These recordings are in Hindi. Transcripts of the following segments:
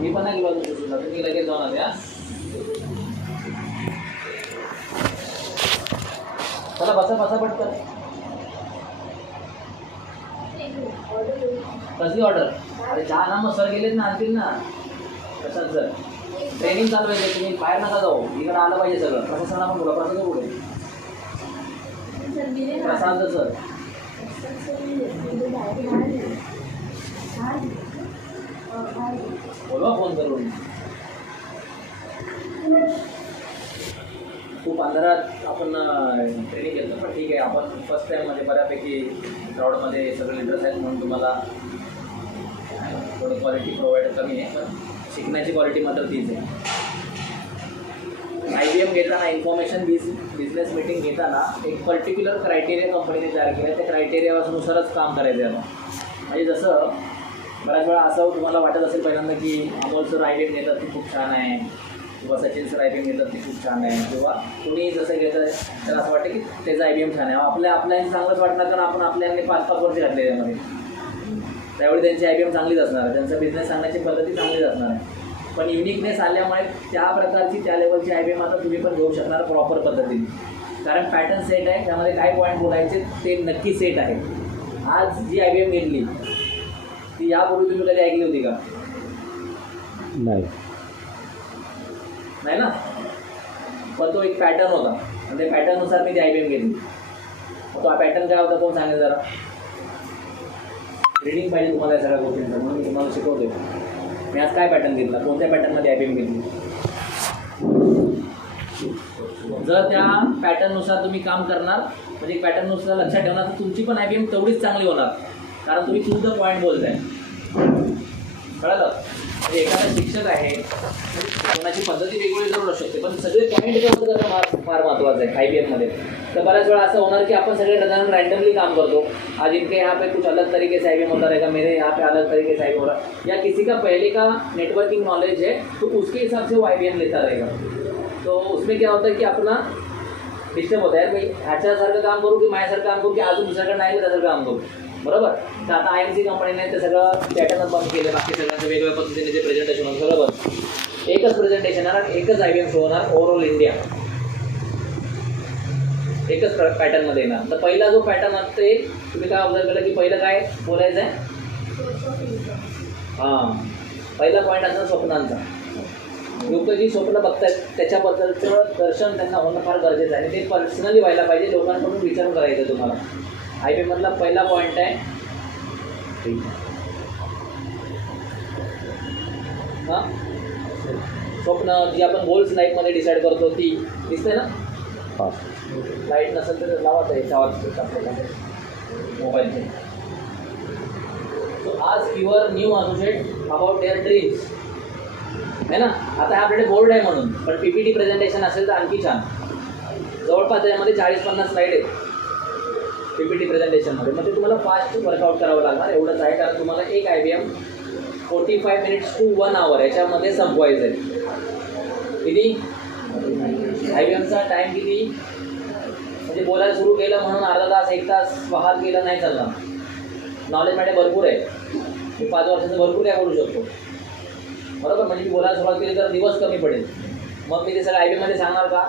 मी पण नाही गेलो अजून सुट्टीला, तुम्ही लगेच जाऊन आले. हा चला बसा बसा पटकन. कसली ऑर्डर? अरे चहा ना, मग सर गेलेत ना, आणतील ना. कशात सर? ट्रेनिंग चालू आहे, तुम्ही बाहेर नका जाऊ, इकडे आलं पाहिजे सगळं. प्रशासनाला पण बोला. प्रशासन कुठे? प्रशांत सर. बोलवा फोन करून. खूप अंधारात आपण ट्रेनिंग घेतो, पण ठीक आहे. आपण फर्स्ट टाईममध्ये बऱ्यापैकी क्राऊडमध्ये सगळे लीडर्स आहेत, म्हणून तुम्हाला थोडं क्वालिटी प्रोव्हाइड कमी आहे, पण शिकण्याची क्वालिटी मात्र तीच आहे. IBM घेताना, इन्फॉर्मेशन बिझनेस मीटिंग घेताना एक पर्टिक्युलर क्रायटेरिया कंपनीने तयार केला. त्या क्रायटेरियानुसारच काम करायचं आहे. म्हणजे जसं बऱ्याच वेळा असं तुम्हाला वाटत असेल पहिल्यांदा की अमोल सर IBM घेतात ती खूप छान आहे, किंवा सचिन सर IBM घेतात ती खूप छान आहे, किंवा कुणी जसं घेतं त्याला असं वाटतं की त्याचं IBM छान आहे. आपल्याला चांगलंच वाटणार, कारण आपण आपल्याने 5-5 वर्ष घातले त्यामध्ये. त्यावेळी त्यांची IBM चांगलीच असणार आहे, त्यांचा बिझनेस सांगण्याची पद्धती चांगलीच असणार आहे. पण युनिकनेस आल्यामुळे त्या प्रकारची त्या लेवलची IBM आता तुम्ही पण घेऊ शकणार प्रॉपर पद्धतीने, कारण पॅटर्न सेट आहे. त्यामध्ये काय पॉईंट बोलायचे ते नक्की सेट आहे. आज जी IBM घेतली ती यापूर्वी तुम्ही कधी ऐकली होती का? नाही ना. पण तो एक पॅटर्न होता, आणि त्या पॅटर्ननुसार मी ती IBM घेतली. तो हा पॅटर्न काय होता कोण सांगेल जरा? रीडिंग पाहिजे तुम्हाला या सगळ्या गोष्टींचं, म्हणून मी तुम्हाला शिकवतो. मी आज काय पॅटर्न घेतला, कोणत्या पॅटर्नमध्ये IBM घेतली. जर त्या पॅटर्ननुसार तुम्ही काम करणार, म्हणजे पॅटर्ननुसार लक्षात ठेवणार, तर तुमची पण IBM तेवढीच चांगली होणार, कारण तुम्ही टू द पॉईंट बोलताय. कळलं? म्हणजे एखादा शिक्षक आहे, कोणाची पद्धती वेगवेगळी जरूर असू शकते, पण सगळे पॉईंट कव्हर करणं फार महत्त्वाचं आहे IBMमध्ये. तर बऱ्याच वेळा असं होणार की आपण सगळे रैंडमली काम करतो. आज इनके यहाँ पे कुछ अलग तरीके से IBM होता रहेगा, मेरे यहाँ पे अलग तरीके से IBM हो रहा है, या किसी का पहले का नेटवर्किंग नॉलेज है तो उसके हिसाब से वो IBM लेता रहेगा. तो उसमें क्या होता है की अपना डिस्टर्ब होता है, भाई ह्याच्यासारखं काम करू की माझ्यासारखं काम करू की अजून दुसऱ्याकडे नाही त्यासारखं काम करू. बरोबर. तर आता IMC कंपनीने ते सगळं पॅटर्न बंद केलं, बाकी सगळ्यांचं वेगवेगळ्या पद्धतीने जे प्रेझेंटेशन होतं सगळं बंद. एकच प्रेझेंटेशन येणार, एकच IBM शो होणार ओव्हरऑल इंडिया, एकच पॅटर्नमध्ये येणार. तर पहिला जो पॅटर्न असते तुम्ही काय ऑब्झर्व केलं की पहिलं काय बोलायचं आहे? हां, पहिला पॉईंट असणार स्वप्नांचा. लोक जी स्वप्न बघतात त्याच्याबद्दलचं दर्शन त्यांना होणं फार गरजेचं आहे, आणि ते पर्सनली व्हायला पाहिजे. लोकांकडून विचारून करायचं तुम्हाला. IBM मधला पहिला पॉईंट आहे हां, स्वप्न जी आपण गोल्स लाईफमध्ये डिसाईड करतो ती दिसते ना. लाईट नसेल तर लावाच आहे आपल्याला मोबाईलचे. सो आज your new associate about their dreams आहे ना. आता आपल्याकडे बोर्ड आहे म्हणून, पण PPT प्रेझेंटेशन असेल तर आणखी छान. जवळपास त्यामध्ये 40-50 स्लाईड आहेत PPT प्रेझेंटेशनमध्ये. म्हणजे तुम्हाला फास्ट वर्कआउट करावं लागणार एवढंच आहे, कारण तुम्हाला एक IBM 45 मिनिट्स टू 1 hour याच्यामध्ये संपवायचं आहे. किती IBMचा टाईम किती? म्हणजे बोलायला सुरू केलं म्हणून अर्धा तास 1 तास वाहत गेलं नाही चालणार. नॉलेज माझ्या भरपूर आहे, मी 5 वर्षाचं भरपूर काय करू शकतो. बरोबर. म्हणजे मी बोलायला सुरुवात केली तर दिवस कमी पडेल, मग मी ते सगळं IBMमध्ये सांगणार का?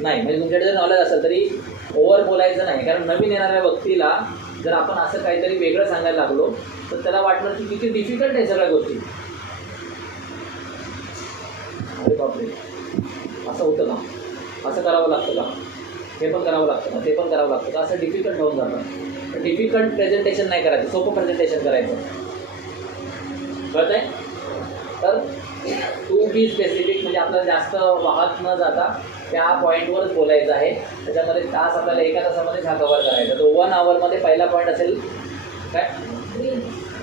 नाही. म्हणजे तुमच्याकडे जर नॉलेज असेल तरी ओव्हर बोलायचं नाही, कारण नवीन येणाऱ्या व्यक्तीला जर आपण असं काहीतरी वेगळं सांगायला लागलो तर त्याला वाटणार की किती डिफिकल्ट आहे सगळ्या गोष्टी. अरे बापरे, असं होतं का? असं करावं लागतं का? हे पण करावं लागतं का? ते पण करावं लागतं का? असं डिफिकल्ट होऊन जातं. डिफिकल्ट प्रेझेंटेशन नाही करायचं, सोपं प्रेझेंटेशन करायचं. कळत आहे? तर टू बी स्पेसिफिक, म्हणजे आपल्याला जास्त वाहत न जाता त्या पॉईंटवरच बोलायचं आहे. त्याच्यामध्ये तास आपल्याला 1 तासामध्येच हा कव्हर करायचा. तो 1 hourमध्ये पहिला पॉईंट असेल काय?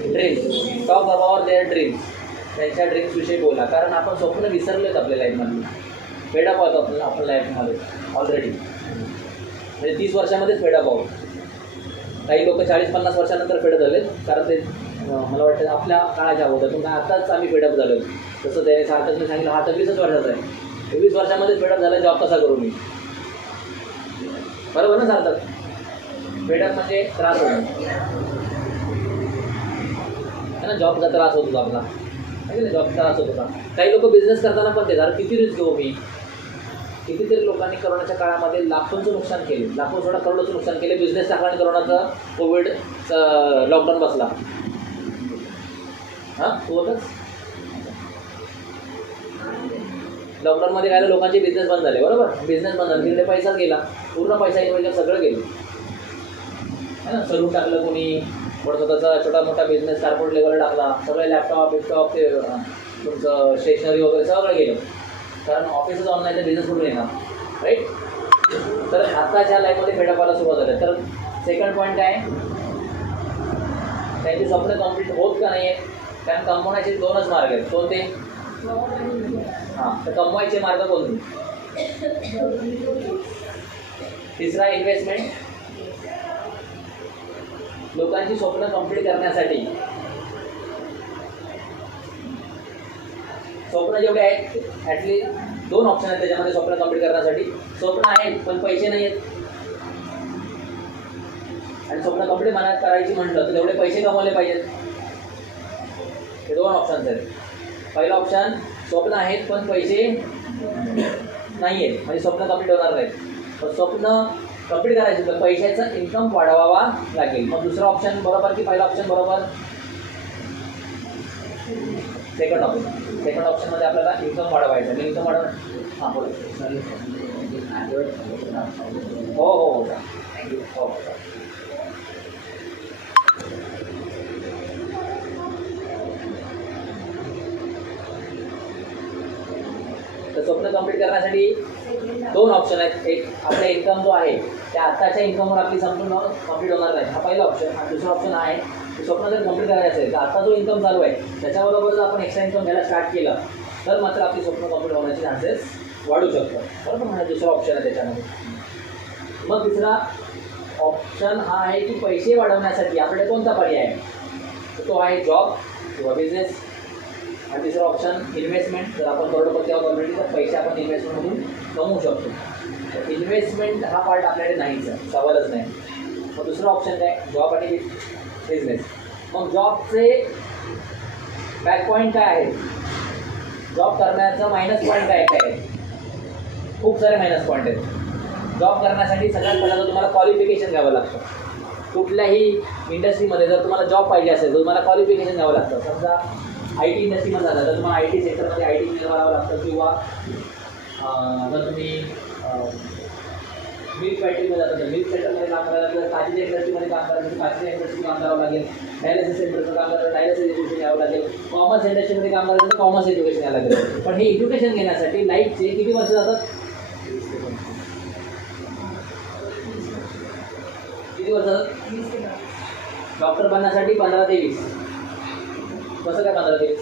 Dreams. Talk about their dreams. त्यांच्या ड्रीम्सविषयी बोला, कारण आपण स्वप्न विसरलेत आपल्या लाईफमध्ये. फेडअप आहोत आपण लाईफमध्ये ऑलरेडी. म्हणजे 30 वर्षामध्येच फेडअप आहोत. काही लोक 40-50 वर्षानंतर फेडअप झालेत, कारण ते मला वाटतं आपल्या काळाच्या अगोदर. आताच आम्ही फेडअप झालो. जसं त्याने सार्थकने सांगितलं, हा तर 20च वर्षाचा आहे. 20 वर्षामध्ये फेडअप झाला, जॉब कसा करू मी? बरोबर ना सार्थक? फेडअप म्हणजे त्रास होतो है ना, जॉबचा त्रास होतो आपला. जॉब त्रास होत होता. काही लोक बिझनेस करताना पण ते झालं किती रिस्क घेऊ मी. कितीतरी लोकांनी करोनाच्या काळामध्ये लाखोंचं नुकसान केले, लाखो थोडा करोडोचं नुकसान केले. बिझनेस टाकला आणि करोनाचा कोविड लॉकडाऊन बसला. हां होतच लॉकडाऊनमध्ये काय लोकांचे बिझनेस बंद झाले. बरोबर, बिझनेस बंद झाले, तिकडे पैसाच गेला, पूर्ण पैसा इन्व्हेस्ट सगळं गेलं है ना. सलून टाकलं कोणी, पण स्वतःचा छोटा मोठा बिझनेस कार्पोरेट लेवलला टाकला. सगळे लॅपटॉप ते तुमचं स्टेशनरी वगैरे सगळं गेलं, कारण ऑफिसच ऑनलाईन तर बिझनेस कुठून येणार, राईट. तर आत्ताच्या लाईफमध्ये फेडअप व्हायला सुरुवात झाली. तर सेकंड पॉईंट काय, त्यांची स्वप्न कम्प्लीट होत का नाही आहे. कारण कमवण्याचे दोनच मार्ग आहेत. कोणते? हां, तर कमवायचे मार्ग कोणते? तिसरा इन्व्हेस्टमेंट. लोकांची स्वप्न कंप्लीट करण्यासाठी स्वप्न जेवढे आहेत, ॲटलीस्ट 2 ऑप्शन आहेत त्याच्यामध्ये स्वप्न कंप्लीट करण्यासाठी. स्वप्न आहेत पण पैसे नाही आहेत, आणि स्वप्न कंप्लीट मनात करायची म्हटलं तर तेवढे पैसे कमवले पाहिजेत. हे 2 ऑप्शन्स आहेत. पहिला ऑप्शन, स्वप्न आहेत पण पैसे नाही आहेत, म्हणजे स्वप्न कंप्लीट होणार नाहीत. पण स्वप्न कंप्लीट करायचे तर पैशाचा इन्कम वाढवावा लागेल. मग दुसरा ऑप्शन बरोबर की पहिला ऑप्शन बरोबर? Second option. सेकंड ऑप्शनमध्ये आपल्याला इन्कम वाढवायचं. आणि इन्कम वाढवणं, हां बोला. हो हो हो थँक्यू. हो तर स्वप्न कंप्लीट करण्यासाठी 2 ऑप्शन आहेत. एक, आपला इन्कम जो आहे त्या आत्ताच्या इन्कमवर आपली संपूर्ण कंप्लीट होणार नाही, हा पहिला ऑप्शन. आणि दुसरा ऑप्शन आहे की स्वप्न जर कंप्लीट करायचं असेल तर आता जो इन्कम चालू आहे त्याच्याबरोबर जर आपण एक्स्ट्रा इन्कम घ्यायला स्टार्ट केलं तर मात्र आपली स्वप्न कंप्लीट होण्याचे चान्सेस वाढू शकतात. बरोबर, म्हणजे दुसरा ऑप्शन आहे त्याच्यामध्ये. मग तिसरा ऑप्शन हा आहे की पैसे वाढवण्यासाठी आपल्याकडे कोणता पर्याय आहे, तर तो आहे जॉब किंवा बिझनेस. आणि तिसरं ऑप्शन इन्व्हेस्टमेंट. जर आपण करोडपती आहोत ऑलरेडी तर पैसे आपण इन्व्हेस्टमेंटमधून कमवू शकतो. तर इन्व्हेस्टमेंट हा पार्ट आपल्याकडे नाहीच आहे, सवालच नाही. मग दुसरं ऑप्शन काय, जॉब आणि बिझनेस. मग जॉबचे बॅक पॉईंट काय आहे, जॉब करण्याचं मायनस पॉईंट काय काय आहे? खूप सारे मायनस पॉईंट आहेत. जॉब करण्यासाठी सगळ्यात पहिला तर तुम्हाला क्वालिफिकेशन घ्यावं लागतं. कुठल्याही इंडस्ट्रीमध्ये जर तुम्हाला जॉब पाहिजे असेल तर तुम्हाला क्वालिफिकेशन घ्यावं लागतं. समजा IT इंडस्ट्रीमध्ये झालं तर तुम्हाला IT सेक्टरमध्ये IT इंजिनियर करावं लागतं. किंवा जर तुम्ही मिल्क फॅक्टरीमध्ये जातात तर मिल्क सेक्टरमध्ये काम करायला लागलं, काचेच्या इंडस्ट्रीमध्ये काम करायचं तर काचेच्या इंडस्ट्रीमध्ये काम करावं लागेल. डायलिसिस सेंटरचं काम करायला डायलिसिस एज्युकेशन घ्यावं लागेल. कॉमर्स इंडस्ट्रीमध्ये काम करायचं तर कॉमर्स एज्युकेशन घ्यावं लागेल. पण हे एज्युकेशन घेण्यासाठी लाईफचे किती वर्ष जातात? किती वर्ष जातात? डॉक्टर बनण्यासाठी 15 ते 20. कसं काय 15 ते 20?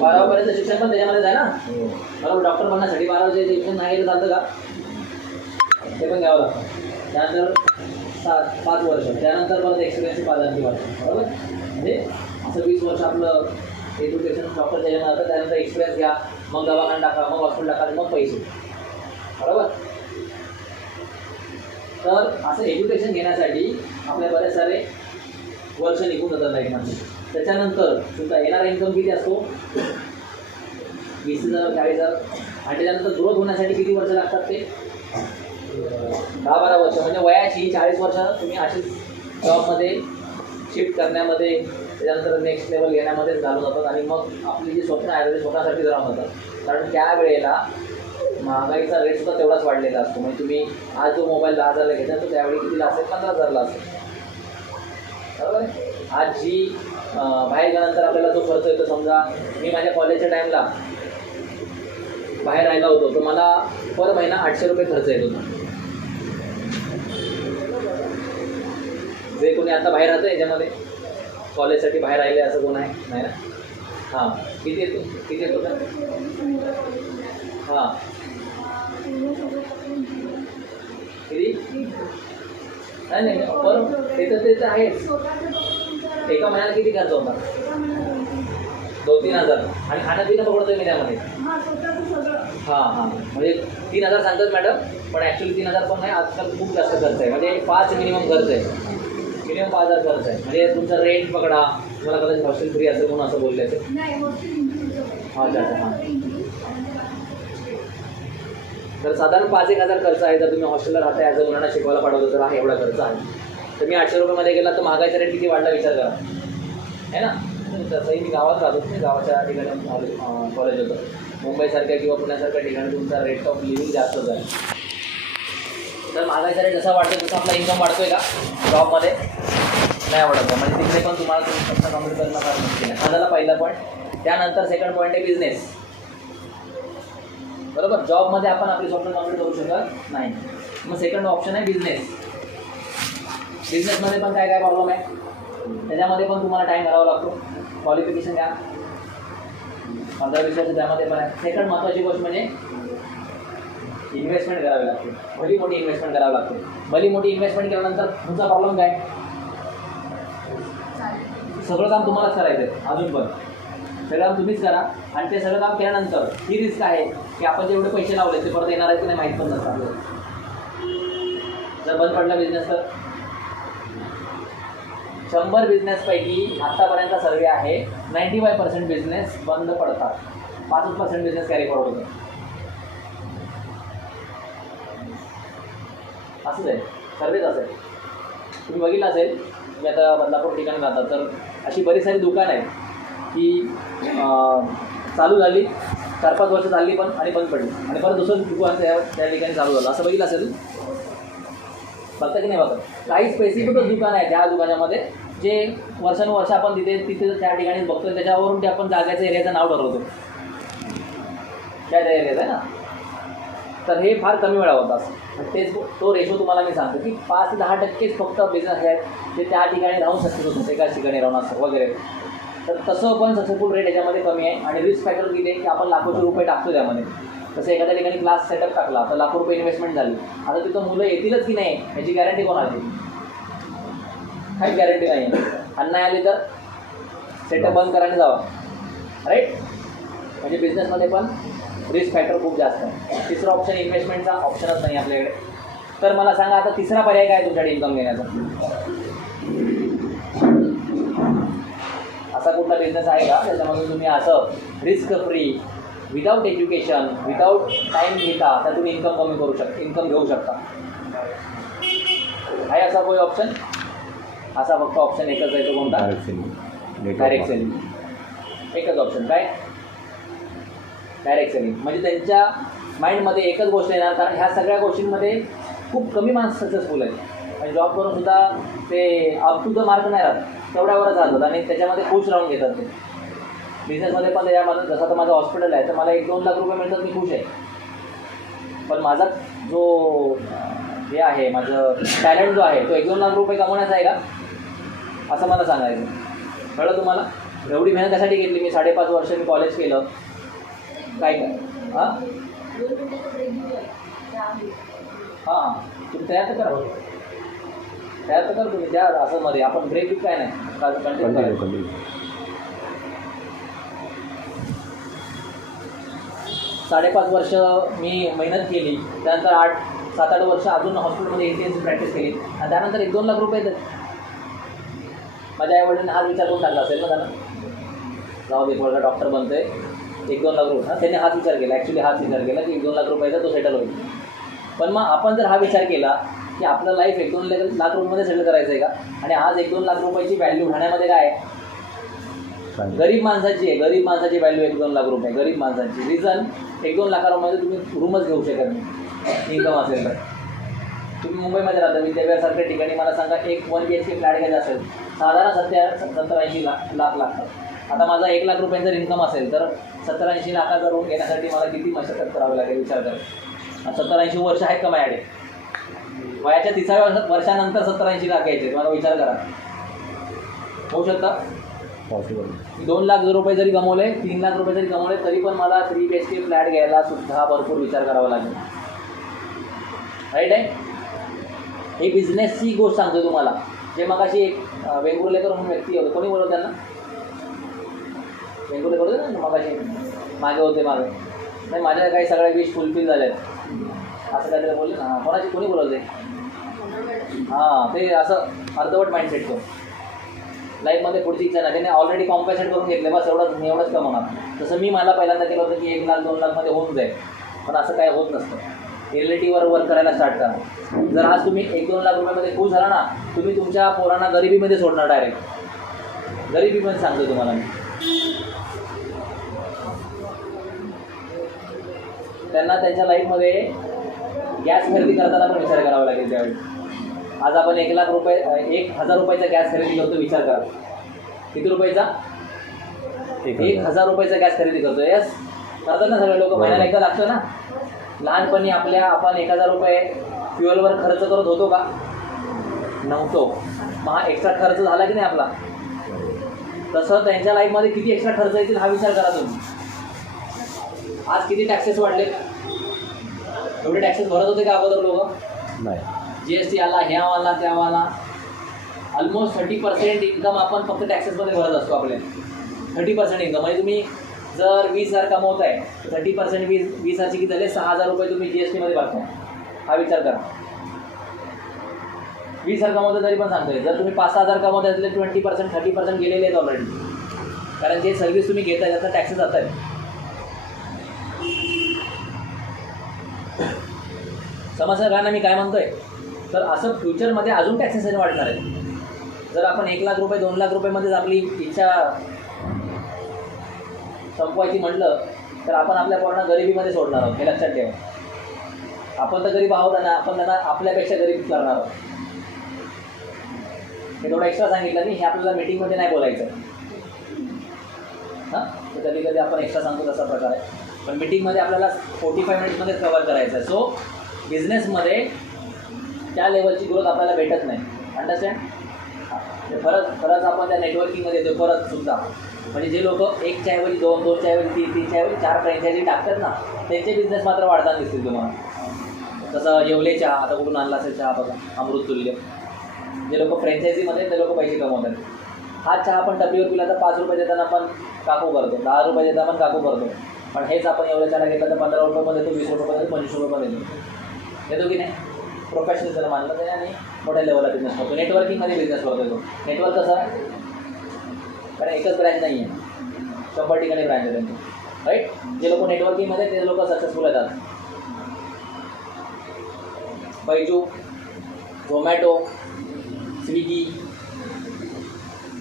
12पर्यंत शिक्षण पण त्याच्यामध्येच आहे ना. बरोबर, डॉक्टर बनण्यासाठी 12 शिक्षण नाही तर चालतं का? ते पण घ्यावं लागतं. त्यानंतर 5 वर्ष, त्यानंतर परत एक्सपिरियन्स 5 वर्ष. बरोबर, म्हणजे असं 20 वर्ष आपलं एज्युकेशन डॉक्टर त्याच्यामध्ये जातं. त्यानंतर एक्सपिरियन्स घ्या, मग दवाखाना टाका, मग हॉस्पिटल टाका, मग पैसे. बरोबर. तर असं एज्युकेशन घेण्यासाठी आपल्या बरेच सारे वर्ष निघून जातात लाईफमध्ये. त्याच्यानंतर सुद्धा येणारा इन्कम किती असतो? 20,000 40,000. आणि त्याच्यानंतर ग्रोथ होण्यासाठी किती वर्ष लागतात? ते 10-12 वर्ष. म्हणजे वयाची 40 वर्ष तुम्ही अशीच जॉबमध्ये शिफ्ट करण्यामध्ये, त्याच्यानंतर नेक्स्ट लेवल घेण्यामध्येच घालून जातात. आणि मग आपली जी स्वप्न आहे ते स्वतःसाठी राहून जातात. कारण त्यावेळेला महागाईचा रेटसुद्धा तेवढाच वाढलेला असतो. म्हणजे तुम्ही आज जो मोबाईल 10,000ला घेता तर त्यावेळी कितीला असेल? 15,000ला असेल. बरोबर. आज जी बाहेर गेल्यानंतर आपल्याला जो खर्च येतो, समजा मी माझ्या कॉलेजच्या टाईमला बाहेर राहिला होतो तर मला पर महिना 800 रुपये खर्च येत होता. जे कोणी आता बाहेर राहतं याच्यामध्ये कॉलेजसाठी बाहेर राहिले असं कोण आहे? नाही ना. हां, किती येतो? किती येतो का? हां, किती? नाही नाही, बरं ते तर आहेच. एका महिन्याला किती खर्च होता? 2-3 हजार. आणि खाणं पिणं पकडतोय मी त्यामध्ये. हां हां, म्हणजे 3 हजार सांगतात मॅडम, पण ॲक्च्युली 3 हजार पण नाही. आजकाल खूप जास्त खर्च आहे. म्हणजे 5 मिनिमम खर्च आहे. मिनिमम 5,000 खर्च आहे. म्हणजे तुमचं रेंट पकडा, तुम्हाला कदाचित हॉस्टेल फ्री असेल म्हणून असं बोलले असेल. अच्छा अच्छा हां. तर साधारण 5,000-1,000 खर्च आहे. जर तुम्ही हॉस्टेलला राहताय, ॲज अ मुलांना शिकवायला पाठवलं तर आहे एवढा खर्च आहे. तर मी 800 रुपयामध्ये गेला तर महागाईचा रेट किती वाढला विचार करा, आहे ना. तसंही मी गावात राहतो, नाही गावाच्या ठिकाणी कॉलेज होतं. मुंबईसारख्या किंवा पुण्यासारख्या ठिकाणी तुमचा रेट ऑफ लिव्हिंग जास्तच आहे. तर महागाईचा रेट जसा वाढतो तसा आपला इन्कम वाढतोय का जॉबमध्ये? नाही वाढत. म्हणजे तिकडे पण तुम्हाला तुमचं कम्प्लीट करणं फार मुश्किल आहे. हा झाला पहिला पॉईंट. त्यानंतर सेकंड पॉईंट आहे बिझनेस. बरोबर, जॉबमध्ये आपण आपली स्वप्न कम्प्लीट करू शकत नाही. मग सेकंड ऑप्शन आहे बिझनेस. बिझनेसमध्ये पण काय काय प्रॉब्लेम आहे, त्याच्यामध्ये पण तुम्हाला टाईम घालावा लागतो. क्वालिफिकेशन घ्या, 15-20 वर्ष त्यामध्ये पण आहे. सेकंड महत्त्वाची गोष्ट म्हणजे इन्व्हेस्टमेंट करावी लागते. भली मोठी इन्व्हेस्टमेंट करावी लागते. भली मोठी इन्व्हेस्टमेंट केल्यानंतर तुमचा प्रॉब्लेम काय, सगळं काम तुम्हालाच करायचं आहे. अजून पण सगळं काम तुम्हीच करा. आणि ते सगळं काम केल्यानंतर ही रिस्क आहे की आपण जेवढे पैसे लावले ते परत येणार आहेत की नाही माहीत पण नसतं. जर बंद पडला बिझनेस तर 100 बिझनेसपैकी आत्तापर्यंत सर्वे आहे 95% बिझनेस बंद पडतात. 5% बिझनेस कॅरी फॉरवर्ड होतो. असंच आहे, सर्वेच असं आहे. तुम्ही बघितलं असेल, तुम्ही आता बदलापूर ठिकाणी राहता तर अशी बरीच सारी दुकानं आहेत की चालू झाली, 4-5 वर्ष चालली पण आणि बंद पडली आणि परत दुसरं दुकान त्या ठिकाणी चालू झालं. असं बघितलं असेल, बघता की नाही बघत. काही स्पेसिफिकच दुकान आहे त्या दुकानामध्ये जे वर्षानुवर्ष आपण तिथे त्या ठिकाणीच बघतो. त्याच्यावरून ते आपण जागेचं एरियाचं नाव ठरवतो, त्या एरियाचं आहे ना. तर हे फार कमी वेळा होतं असं. तेच तो रेशो तुम्हाला मी सांगतो की 5 ते 10% फक्त बिझनेस आहेत जे त्या ठिकाणी राहून सक्सेस होतं, एकाच ठिकाणी राहून असं वगैरे. तर तसं पण सक्सेसफुल रेट याच्यामध्ये कमी आहे. आणि रिस्क फॅक्टर दिले की आपण लाखोचे रुपये टाकतो त्यामध्ये. तसं एखाद्या ठिकाणी क्लास सेटअप टाकला तर लाखो रुपये इन्व्हेस्टमेंट झाली. आता तिथं मुलं येतीलच की नाही याची गॅरंटी कोणाची, काहीच गॅरंटी नाही आहे. आणि नाही आली तर सेटअप बंद करायला जावा, राईट. म्हणजे बिझनेसमध्ये पण रिस्क फॅक्टर खूप जास्त आहे. तिसरा ऑप्शन इन्व्हेस्टमेंटचा ऑप्शनच नाही आपल्याकडे. तर मला सांगा आता तिसरा पर्याय काय तुमच्याकडे इन्कम घेण्याचा? असा कुठला बिझनेस आहे का त्याच्यामधून तुम्ही असं risk free, without education, without time घेता तर तुम्ही इन्कम घेऊ शकता? आहे असा कोई ऑप्शन? असा फक्त ऑप्शन एकच आहे, तो कोणता? Direct selling. एकच ऑप्शन काय? Direct selling. म्हणजे त्यांच्या माइंडमध्ये एकच गोष्ट येणार, कारण ह्या सगळ्या गोष्टींमध्ये खूप कमी माणसं सक्सेसफुल आहेत. म्हणजे जॉब करून सुद्धा ते अप टू द मार्क नाही राहत, तेवढ्यावरच राहतात आणि त्याच्यामध्ये खुश राहून घेतात ते. बिझनेसमध्ये पण त्याच्यामध्ये जसं तर माझं हॉस्पिटल आहे तर मला 1-2 लाख रुपये मिळतात, मी खुश आहे. पण माझा जो हे आहे, माझं टॅलेंट जो आहे तो 1-2 लाख रुपये कमवण्याचा आहे का, असं मला सांगायचं. कळलं तुम्हाला? एवढी मेहनत त्यासाठी घेतली मी, 5.5 वर्ष मी कॉलेज केलं, काय हां हां. तुम्ही तयार तर करा, तयार तर करा तुम्ही त्या असं मध्ये. आपण ब्रेक काय नाही, कंटिन्यू करा. 5.5 वर्ष मी मेहनत केली, त्यानंतर 7-8 वर्ष अजून हॉस्पिटलमध्ये इंटेन्सिव्ह प्रॅक्टिस केली आणि त्यानंतर 1-2 लाख रुपये येतात. माझ्या आईवडिलांनी हाच विचार करून टाकला असेल ना त्यांना, जाऊ दे पोरगा डॉक्टर बनतोय, 1-2 लाख रुपये. त्यांनी हाच विचार केला, ॲक्च्युली हाच विचार केला की 1-2 लाख रुपयाचा तो सेटल होईल. पण मग आपण जर हा विचार केला की आपलं लाईफ 1-2 लाख रुपयामध्ये सेटल करायचं आहे का, आणि आज 1-2 लाख रुपयाची व्हॅल्यू ठाण्यामध्ये काय आहे? गरीब माणसाची आहे. गरीब माणसाची व्हॅल्यू 1-2 लाख रुपये, गरीब माणसाची. रिझन 1-2 लाखांमध्ये तुम्ही रूमच घेऊ शकत नाही इन्कम असेल तर. तुम्ही मुंबईमध्ये राहता, विद्यापीठासारख्या ठिकाणी मला सांगा, एक 1 BHK फ्लॅट घ्यायचा असेल साधारण 70-80 लाख लागतात. आता माझा 1 लाख रुपयांचा जर इन्कम असेल तर 70-80 लाखाचा रूम घेण्यासाठी मला किती मशक्कत करावी लागेल विचार करा. 70-80 वर्ष आहेत का माझ्याकडे? वयाच्या 30व्या वर्षानंतर 70-80 लाख घ्यायचे, मला विचार करा. होऊ शकता? पॉसिबल. 2 लाख रुपये जरी कमवले, 3 लाख रुपये जरी कमवले, तरी पण मला 3 BHK फ्लॅट घ्यायला सुद्धा भरपूर विचार करावा लागेल, राईट आहे. हे बिझनेसची गोष्ट सांगतो तुम्हाला. जे मग अशी एक वेंगुर्लेकर म्हणून व्यक्ती होते, कोणी बोलवतं त्यांना? वेंगुर्लेकर होते ना मग अशी मागे होते, मागे नाही, माझ्या काही सगळ्या विश फुलफिल झाल्या आहेत असं काहीतरी बोलले ना. कोणाची कोणी बोलवते? हां, ते असं अर्धवट माइंडसेट तो लाईफमध्ये पुढची इच्छा नाही, त्याने ऑलरेडी कॉम्पन्सेट करून घेतले, बस मी एवढंच कमवणार. तसं मी मला पहिल्यांदा केलं होतं की 1 लाख 2 लाखमध्ये होऊन जाईल, पण असं काय होत नसतं. रिलेटिव्हवर वर्क करायला स्टार्ट करा. जर आज तुम्ही 1-2 लाख रुपयामध्ये खुश झाला ना, तुम्ही तुमच्या पोरांना गरिबीमध्ये सोडणार डायरेक्ट. गरिबीमध्ये सांगतो तुम्हाला मी. त्यांना त्यांच्या लाईफमध्ये गॅस खरेदी करताना पण विचार करावा लागेल त्यावेळी. आज आपण 1 लाख रुपये 1,000 रुपयाचा गॅस खरेदी करतो, विचार करा किती रुपयाचा? 1,000 रुपयाचा गॅस खरेदी करतो. यस, करतात ना सगळे लोक. महिन्याला एकदा लागतं ना. लहानपणी आपण 1,000 रुपये फ्युएलवर खर्च करत होतो का? नव्हतो. मग हा एक्स्ट्रा खर्च झाला की नाही आपला? तसं त्यांच्या लाईफमध्ये किती एक्स्ट्रा खर्च येतील हा विचार करा तुम्ही. आज किती टॅक्सेस वाढले? एवढे टॅक्सेस भरत होते का अगोदर लोक? नाही. GST आला, ह्यावाला त्यावाला. ऑलमोस्ट 30% इन्कम आपण फक्त टॅक्सेसमध्ये भरत असतो आपल्या. 30% इन्कम म्हणजे तुम्ही जर 20,000 कमवत आहे, 30% 20,000चे किती झाले? 6,000 रुपये तुम्ही GST मध्ये भरताय. हा विचार करा. 20,000 कमवता तरी पण सांगतोय. जर तुम्ही 5,000 कमवत असले 20% 30% गेलेले आहेत ऑलरेडी, कारण जे सर्व्हिस तुम्ही घेताय त्याचा टॅक्सेस जात आहेत. समजलं का ना मी काय म्हणतोय? तर असं फ्युचरमध्ये अजून टॅक्सेस वाढणार आहेत. जर आपण 1 लाख रुपये 2 लाख रुपयेमध्येच आपली इच्छा संपवायची म्हटलं तर आपण आपल्या पोरांना गरिबीमध्ये सोडणार आहोत, हे लक्षात ठेवा. आपण तर गरीब आहोत ना, आपण त्यांना आपल्यापेक्षा गरीब करणार आहोत. हे थोडं एक्स्ट्रा सांगितलं मी, हे आपल्याला मीटिंगमध्ये नाही बोलायचं. हां, तर कधी कधी आपण एक्स्ट्रा सांगतो तसा प्रकार आहे, पण मीटिंगमध्ये आपल्याला 45 मिनिट्समध्येच कव्हर करायचं आहे. सो बिझनेसमध्ये त्या लेवलची ग्रोथ आपल्याला भेटत नाही. अंडरस्टँड? खरंच आपण त्या नेटवर्किंगमध्ये येतो परत सुद्धा. म्हणजे जे लोक 1च्या ऐवजी 2, 2च्या ऐवजी 3, 3च्या ऐवजी 4 फ्रँचायझी टाकतात ना, त्यांचे बिझनेस मात्र वाढताना दिसतील तुम्हाला. तसं येवले चहा, आता कुठून आणला असेल चहा बघा, अमृततुल्य. जे लोक फ्रँचायझीमध्ये ते लोक पैसे कमवतात. हा चहा आपण डब्ल्यूवर पिला तर 5 रुपये देताना आपण काकू करतो, 10 रुपये देताना आपण काकू करतो. पण हेच आपण एवढ्या चहा घेतला तर 15 रुपये देतो, 20 रुपये देतो, 25 रुपये देतो की नाही? प्रोफेशनल त्याला मानलं नाही आणि मोठ्या लेवलला बिझनेस करतो. नेटवर्किंगमध्ये बिझनेस करतो तो. नेटवर्क कसं आहे? कारण एकच ब्रँच नाही आहे, 100 ठिकाणी ब्रँच आहे त्यांची, राईट? जे लोक नेटवर्किंगमध्ये ते लोक सक्सेसफुल येतात. बैजू, झोमॅटो, स्विगी,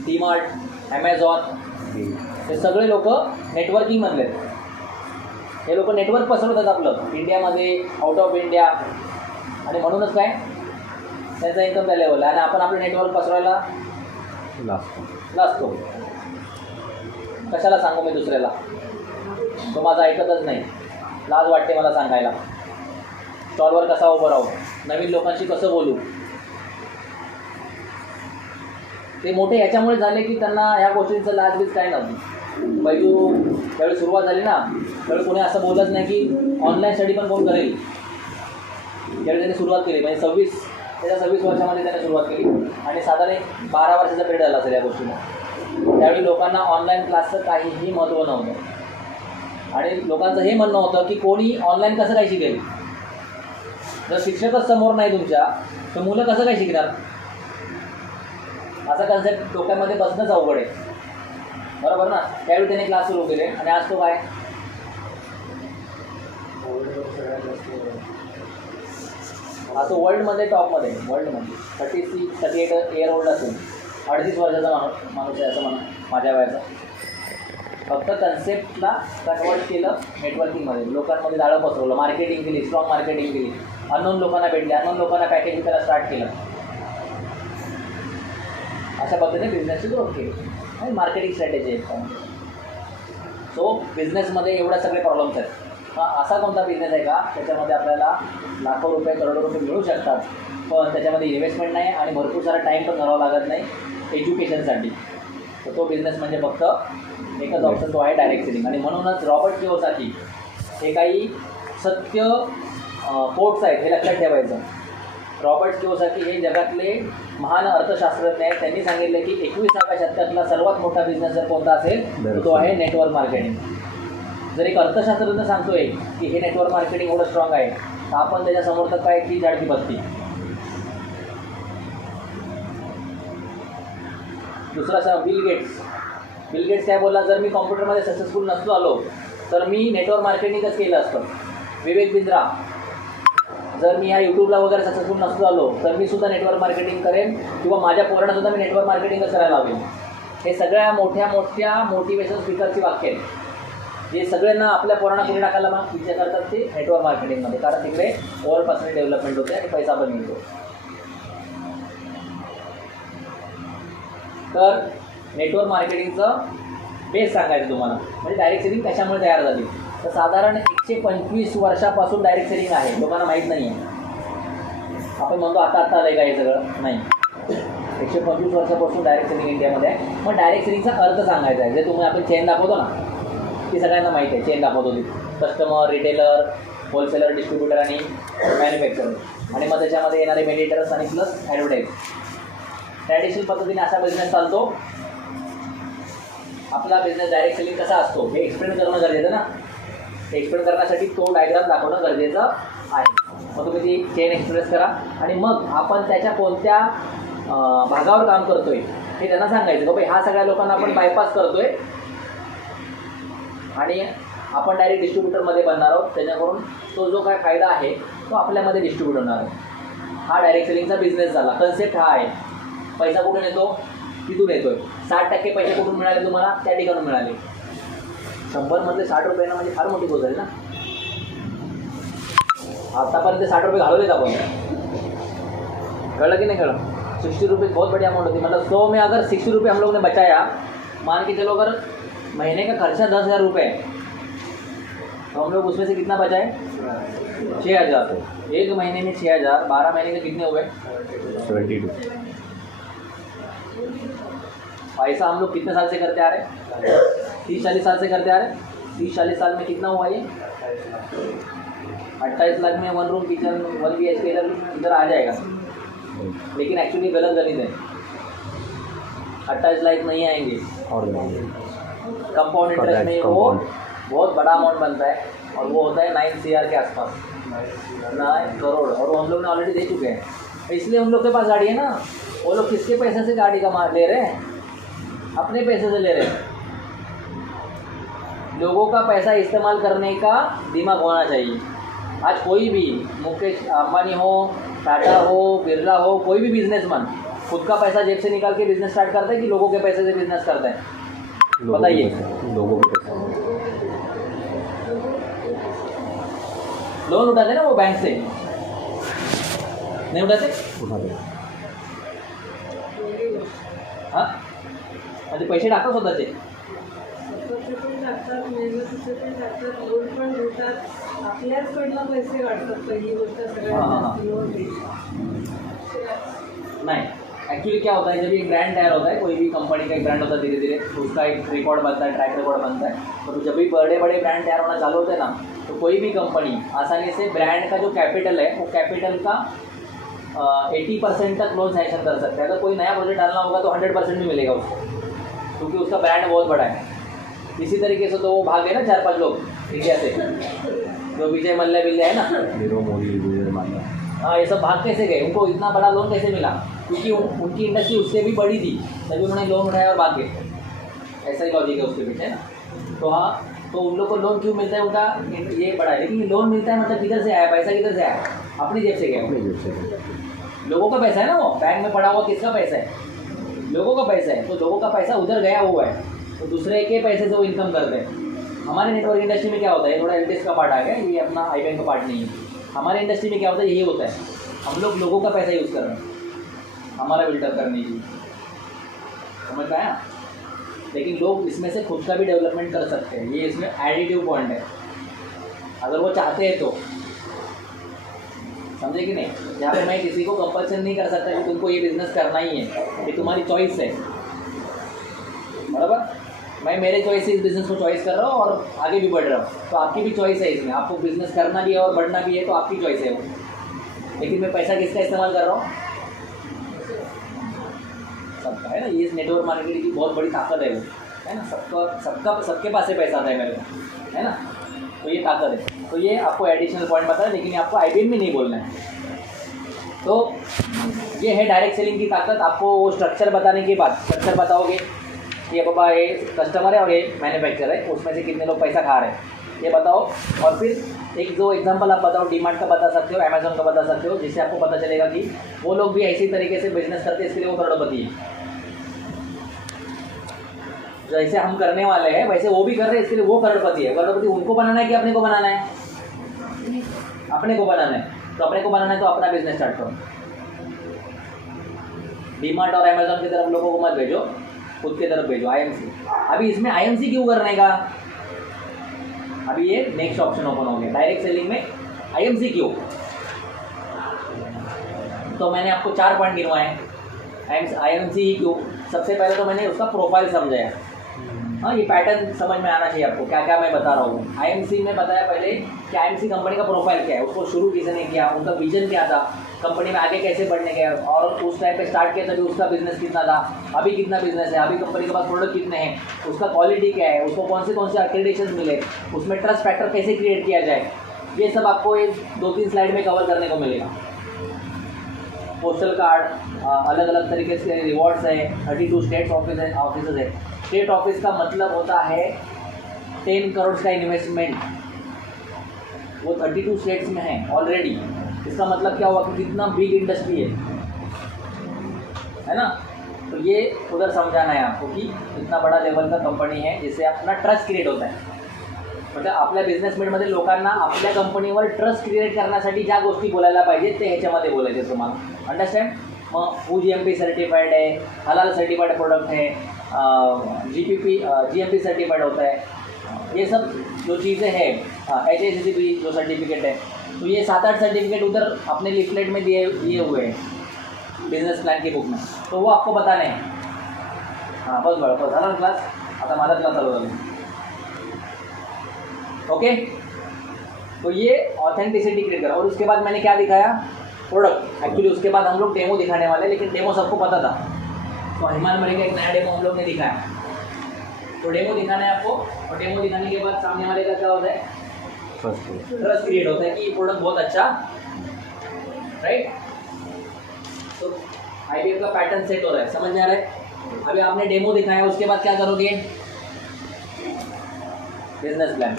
डीमार्ट, ॲमेझॉन, हे सगळे लोक नेटवर्किंगमधले आहेत. हे लोक नेटवर्क पसरवतात आपलं इंडियामध्ये, आउट ऑफ इंडिया, आणि म्हणूनच काय त्यांचा इन्कम त्या लेवल आहे. आणि आपण आपलं नेटवर्क पसरवायला लागतो. कशाला सांगू मी दुसऱ्याला? तो माझा ऐकतच नाही. लाज वाटते मला सांगायला. स्टॉलवर कसा उभं राहू, नवीन लोकांशी कसं बोलू. ते मोठे ह्याच्यामुळे झाले की त्यांना ह्या गोष्टींचं लाजबीज काय नव्हती. पहिली त्यावेळी सुरुवात झाली ना, त्यावेळी कोणी असं बोलत नाही की ऑनलाईन स्टडी पण कोण करेल. त्यावेळी त्यांनी सुरुवात केली, म्हणजे 26 वर्षामध्ये त्याने सुरुवात केली आणि साधारण 12 वर्षाचा पिरियड आला असेल या गोष्टीला. त्यावेळी लोकांना ऑनलाईन क्लासचं काहीही महत्त्व नव्हतं आणि लोकांचं हे म्हणणं होतं की कोणी ऑनलाईन कसं काय शिकेल. जर शिक्षकच समोर नाही तुमच्या तर मुलं कसं काय शिकणार. असा कन्सेप्ट डोक्यामध्ये बसणंच अवघड आहे, बरोबर ना. त्यावेळी त्याने क्लास सुरू केले आणि आज तो काय असं वर्ल्डमध्ये टॉपमध्ये, वर्ल्डमध्ये 36-38 इयर ओल्ड असेल, 38 वर्षाचा माणूस आहे असं म्हणा, माझ्या वयाचा. फक्त कन्सेप्टला कन्वर्ट केलं नेटवर्किंगमध्ये, लोकांमध्ये जाळं पसरवलं, मार्केटिंग केली, स्ट्रॉंग मार्केटिंग केली, अननोन लोकांना भेटले, अननोन लोकांना पॅकेजिंग करायला स्टार्ट केलं. अशा पद्धतीने बिझनेसची ग्रोथ केली आणि मार्केटिंग स्ट्रॅटेजी आहे. सो बिझनेसमध्ये एवढे सगळे प्रॉब्लेम्स आहेत. हा असा कोणता बिझनेस आहे का त्याच्यामध्ये आपल्याला लाखो रुपये करोडो रुपये मिळू शकतात, पण त्याच्यामध्ये इन्व्हेस्टमेंट नाही आणि भरपूर सारा टाईम पण घालावा लागत नाही एज्युकेशनसाठी. तर तो बिझनेस म्हणजे फक्त एकच ऑप्शन, तो आहे डायरेक्ट सेलिंग. आणि म्हणूनच रॉबर्ट किओसाकी हे काही सत्य कोट्स आहेत, हे लक्षात ठेवायचं. रॉबर्ट किओसाकी हे जगातले महान अर्थशास्त्रज्ञ आहेत. त्यांनी सांगितलं की 21व्या शतकातला सर्वात मोठा बिझनेस जर कोणता असेल तर तो आहे नेटवर्क मार्केटिंग. जर एक अर्थशास्त्रज्ञ सांगतोय की हे नेटवर्क मार्केटिंग एवढं स्ट्रॉंग आहे, तर आपण त्याच्यासमोर तर काय की झाडकी बत्ती. दुसरा बिल गेट्स काय बोलला, जर मी कॉम्प्युटरमध्ये सक्सेसफुल नसतो आलो तर मी नेटवर्क मार्केटिंगच केलं असतं. विवेक बिंद्रा, जर मी ह्या यूट्यूबला वगैरे सक्सेसफुल नसतो आलो तर मी सुद्धा नेटवर्क मार्केटिंग करेन किंवा माझ्या पोरांना सुद्धा मी नेटवर्क मार्केटिंगच करायला लावेन. हे सगळ्या मोठ्या मोटिवेशन स्पीकरची वाक्य आहेत, जे सगळ्यांना आपल्या पोरांना पुढे टाकायला मग विचार करतात ते नेटवर्क मार्केटिंगमध्ये, कारण तिकडे ओव्हर पर्सनल डेव्हलपमेंट होते आणि पैसा पण मिळतो. तर नेटवर्क मार्केटिंगचं बेस सांगायचं तुम्हाला, म्हणजे डायरेक्ट सेलिंग कशामुळे तयार झाली. तर साधारण 125 वर्षापासून डायरेक्ट सेलिंग आहे, लोकांना माहीत नाही आहे. आपण म्हणतो आता आलं आहे का हे सगळं, नाही. 125 वर्षापासून डायरेक्ट सेलिंग इंडियामध्ये आहे. मग डायरेक्ट सेलिंगचा अर्थ सांगायचा आहे. जे तुम्ही आपण चेन दाखवतो ना, ती सगळ्यांना माहिती आहे. चेन दाखवतो ती कस्टमर, रिटेलर, होलसेलर, डिस्ट्रीब्युटर आणि मॅन्युफॅक्चरर, आणि मग त्याच्यामध्ये येणारे मेडिएटर्स आणि प्लस ॲडव्हर्टाईज. ट्रॅडिशनल पद्धतीने असा बिझनेस चालतो. आपला बिझनेस डायरेक्ट सेलिंग कसा असतो हे एक्सप्लेन करणं गरजेचं ना. एक्सप्लेन करण्यासाठी तो डायग्राम दाखवणं गरजेचं आहे. मग तुम्ही ती चेन एक्सप्रेस करा आणि मग आपण त्याच्या कोणत्या भागावर काम करतोय हे त्यांना सांगायचं. बाबा ह्या सगळ्या लोकांना आपण बायपास करतोय आणि आपण डायरेक्ट डिस्ट्रीब्युटरमध्ये बनणार आहोत, त्याच्याकडून तो जो काय फायदा आहे तो आपल्यामध्ये डिस्ट्रीब्यूट होणार आहे. हा डायरेक्ट सेलिंगचा बिझनेस झाला. कन्सेप्ट हा आहे. पैसा कुठून येतो, तिथून येतोय. 60% पैसे कुठून मिळाले तुम्हाला, त्या ठिकाणून मिळाले. 100 मधले 60 रुपयांना म्हणजे फार मोठी गोष्ट आहे ना. आतापर्यंत 60 रुपये घालवलेत आपण, कळलं की नाही कळलं. 60 रुपये बहुत बड़ी अमाउंट होती. मतलब 100 में अगर 60 रुपये हम लोग ने बचाया, मान के चलो अगर महीने का खर्चा 10,000 रुपये है तो हम लोग उसमें से कितना बचाए, 6,000. तो एक महीने में 6,000, 12 महीने के कितने हुए, 72. पैसा हम लोग कितने साल से करते आ रहे हैं, 30-40 साल से करते आ रहे हैं. 30-40 साल में कितना हुआ ये, 28 लाख में 1 रूम किचन 1 BHK इधर आ जाएगा. लेकिन एक्चुअली गलत गणित है. 28 लाख नहीं आएंगे. और कंपाउंड इंटरेस्ट में वो बहुत बड़ा अमाउंट बनता है और वो होता है 9 CR के आसपास, 9 करोड़. और वो हम लोग ने ऑलरेडी दे चुके हैं. इसलिए उन लोग के पास गाड़ी है ना. वो लोग किसके पैसे से गाड़ी का ले रहे हैं, अपने पैसे से ले रहे हैं. लोगों का पैसा इस्तेमाल करने का दिमाग होना चाहिए. आज कोई भी मुकेश अंबानी हो, टाटा हो, बिरला हो, कोई भी बिजनेसमैन खुद का पैसा जेब से निकाल के बिजनेस स्टार्ट करता है कि लोगों के पैसे से बिजनेस करता है, बताइए. लोगों के पैसा लोन उठाते ना वो बैंक से, नहीं उठाते. हां, म्हणजे पैसे टाकतात स्वतःचे. आपल्याचकडनं पैसे काढतात पहिली गोष्ट सगळ्यांना. नहीं, एक्चुअली क्या होता है, जब एक ब्रांड तैयार होता है, कोई भी कंपनी का एक ब्रांड होता है, धीरे धीरे उसका एक रिकॉर्ड बनता है, ट्रैक रिकॉर्ड बनता है. तो जब भी बड़े बड़े ब्रांड तैयार होना चालू होते हैं ना, तो कोई भी कंपनी आसानी से ब्रांड का जो कैपिटल है वो कैपिटल का 80% तक लोन सैंक्शन कर सकते हैं. अगर कोई नया प्रोजेक्ट डालना होगा तो 100% भी मिलेगा उसको, क्योंकि उसका ब्रांड बहुत बड़ा है. इसी तरीके से तो वो भाग गए ना 4-5 लोग इंडिया से, जो विजय मल्ल्या है ना, नीरव मोदी, विजय माल्या. हाँ, ये सब भाग कैसे गए, उनको इतना बड़ा लोन कैसे मिला, क्योंकि उनकी इंडस्ट्री उससे भी बड़ी थी, तभी उन्होंने लोन उठाया और भाग गए. ऐसा ही लॉजिक है उसके पीछे ना. तो हाँ, तो उन लोग को लोन क्यों मिलता है, उनका ये बड़ा है. लेकिन लोन मिलता है मतलब किधर से आया, पैसा किधर से आया, अपनी जेब से गया. अपनी जेब से. लोगों का पैसा है ना, वो बैंक में पड़ा हुआ किसका पैसा है, लोगों का पैसा है. तो लोगों का पैसा उधर गया हुआ है, तो दूसरे के पैसे से वो इनकम करते हैं. हमारे नेटवर्क इंडस्ट्री में क्या होता है, थोड़ा एलटीएस का पार्ट आ गया, ये अपना आई बैंक का पार्ट नहीं है. हमारे इंडस्ट्री में क्या होता है, यही होता है. हम लोग लोगों का पैसा यूज़ कर रहे हैं हमारा बिल्डअप करने के लिए, समझ पाया. लेकिन लोग इसमें से खुद का भी डेवलपमेंट कर सकते हैं. ये इसमें एडिटिव पॉइंट है, अगर वो चाहते हैं तो. समझे कि नहीं. यहाँ पे मैं किसी को कंपल्सन नहीं कर सकता कि तुमको ये बिज़नेस करना ही है, ये तुम्हारी चॉइस है, बराबर. मैं मेरे चॉइस से इस बिज़नेस को चॉइस कर रहा हूँ और आगे भी बढ़ रहा हूँ, तो आपकी भी चॉइस है इसमें. आपको बिज़नेस करना भी है और बढ़ना भी है, तो आपकी चॉइस है वो. लेकिन मैं पैसा किसका इस्तेमाल कर रहा हूँ, सबका है ना. ये नेटवर्क मार्केटिंग की बहुत बड़ी ताकत है वो, है ना. सबके पास से पैसा आता है मेरे को, है ना. तो ये ताकत है. तो ये आपको एडिशनल पॉइंट बताया, लेकिन आपको IBM में नहीं बोलना है. तो ये है डायरेक्ट सेलिंग की ताकत। आपको वो स्ट्रक्चर बताने के बाद स्ट्रक्चर बताओगे कि बाबा ये कस्टमर है और ये मैन्युफैक्चर है, उसमें से कितने लोग पैसा खा रहे हैं ये बताओ। और फिर एक दो एग्जांपल आप बताओ, डीमार्ट का बता सकते हो, अमेजोन का बता सकते हो, जिससे आपको पता चलेगा कि वो लोग भी इसी तरीके से बिजनेस करते हैं, इसके लिए वो करोड़पति है। जैसे हम करने वाले हैं वैसे वो भी कर रहे हैं, इसके लिए वो करोड़पति है। करोड़पति उनको बनाना है कि अपने को बनाना है? अपने को बनाना है। तो अपने को बनाना है तो अपना बिजनेस स्टार्ट करो। डीमार्ट और अमेजोन की तरफ लोगों को मत भेजो, खुद की तरफ भेजो। आईएमसी, अभी इसमें आईएमसी क्यों करने का? अभी ये नेक्स्ट ऑप्शन ओपन हो गया, डायरेक्ट सेलिंग में आईएमसी क्यों? तो मैंने आपको 4 पॉइंट गिनवाए। आईएमसी ही क्यों? सबसे पहले तो मैंने उसका प्रोफाइल समझाया। हाँ, ये पैटर्न समझ में आना चाहिए आपको, क्या क्या मैं बता रहा हूँ। आईएमसी में बताया पहले कि आईएमसी कंपनी का प्रोफाइल क्या है, उसको शुरू किसने किया, उनका विजन क्या था, कंपनी में आगे कैसे बढ़ने का, और उस टाइम पे स्टार्ट किया तभी उसका बिजनेस कितना था, अभी कितना बिजनेस है, अभी कंपनी के पास प्रोडक्ट कितने हैं, उसका क्वालिटी क्या है, उसको कौन से एक्रेडिटेशन मिले, उसमें ट्रस्ट फैक्टर कैसे क्रिएट किया जाए, ये सब आपको एक 2-3 स्लाइड में कवर करने को मिलेगा। पोस्टल कार्ड, अलग अलग तरीके से रिवॉर्ड्स है, 32 स्टेट्स ऑफिस है। स्टेट ऑफिस का मतलब होता है 10 करोड़ का इन्वेस्टमेंट, वो 32 स्टेट्स में है ऑलरेडी। इसका मतलब क्या हुआ कि कितना बिग इंडस्ट्री है ना। तो ये उधर समझाना है आपको कि इतना बड़ा लेवल का कंपनी है, जिससे अपना ट्रस्ट क्रिएट होता आहे। म्हणजे आपल्या बिझनेसमेनमध्ये लोकांना आपल्या कंपनीवर ट्रस्ट क्रिएट करण्यासाठी ज्या गोष्टी बोलायला पाहिजे ते ह्याच्यामध्ये बोलायचे तुम्हाला, अंडरस्टँड। मग GMP सर्टिफाइड है, हलाल सर्टिफाइड प्रोडक्ट है, GMP सर्टिफाइड होता है, ये सब जो चीज़ें हैं, HACCP जो सर्टिफिकेट है, तो ये 7-8 सर्टिफिकेट उधर अपने लिफलेट में दिए हुए हैं बिजनेस प्लान की बुक में, तो वो आपको बताने हैं। हाँ बस बड़ा बस झाला क्लास, आता माझा क्लास चालू झाला। ओके, तो ये ऑथेंटिसिटी क्रिएट करा। और उसके बाद मैंने क्या दिखाया? प्रोडक्ट। एक्चुअली उसके बाद हम लोग डेमो दिखाने वाले, लेकिन डेमो सबको पता था, तो हिमाल मरे का एक नया डेमो हम लोग ने दिखाया। तो डेमो दिखाना है आपको, और डेमो दिखाने के बाद सामने वाले का क्या होता है? ट्रस्ट क्रिएट होता है कि ये प्रोडक्ट बहुत अच्छा, राइट। तो IBM का पैटर्न सेट हो रहा है, समझ में आ रहा है? अभी आपने डेमो दिखाया, उसके बाद क्या करोगे? बिजनेस प्लान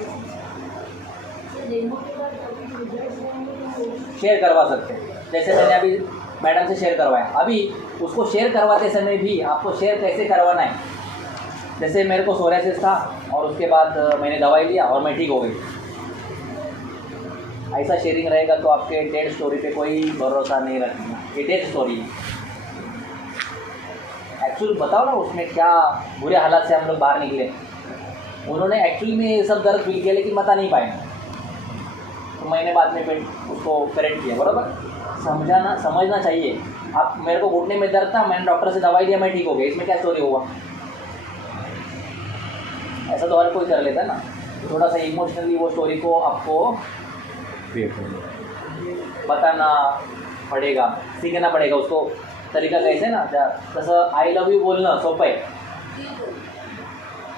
शेयर करवा सकते हैं। जैसे मैंने अभी मैडम से शेयर करवाया, अभी उसको शेयर करवाते समय भी आपको शेयर कैसे करवाना है। जैसे मेरे को सोरियासिस था और उसके बाद मैंने दवाई लिया और मैं ठीक हो गई, ऐसा शेयरिंग रहेगा तो आपके डेड स्टोरी पे कोई भरोसा नहीं रखना। ये डेड स्टोरी है, एक्चुअली बताओ ना उसमें क्या बुरे हालात से हम लोग बाहर निकले। उन्होंने एक्चुअली में ये सब दर्द फील किया लेकिन बता नहीं पाए, तो मैंने बाद में फिर उसको करेक्ट किया। बराबर समझना चाहिए। आप मेरे को घुटने में दर्द था, मैंने डॉक्टर से दवाई लिया, मैं ठीक हो गया, इसमें क्या स्टोरी हुआ? ऐसा तो हर कोई कर लेता है ना। थोड़ा सा इमोशनली वो स्टोरी को आपको बताना पड़ेगा, सीखना पड़ेगा उसको तरीका कैसे ना। तसं आय लव्ह यू बोलणं सोपं आहे,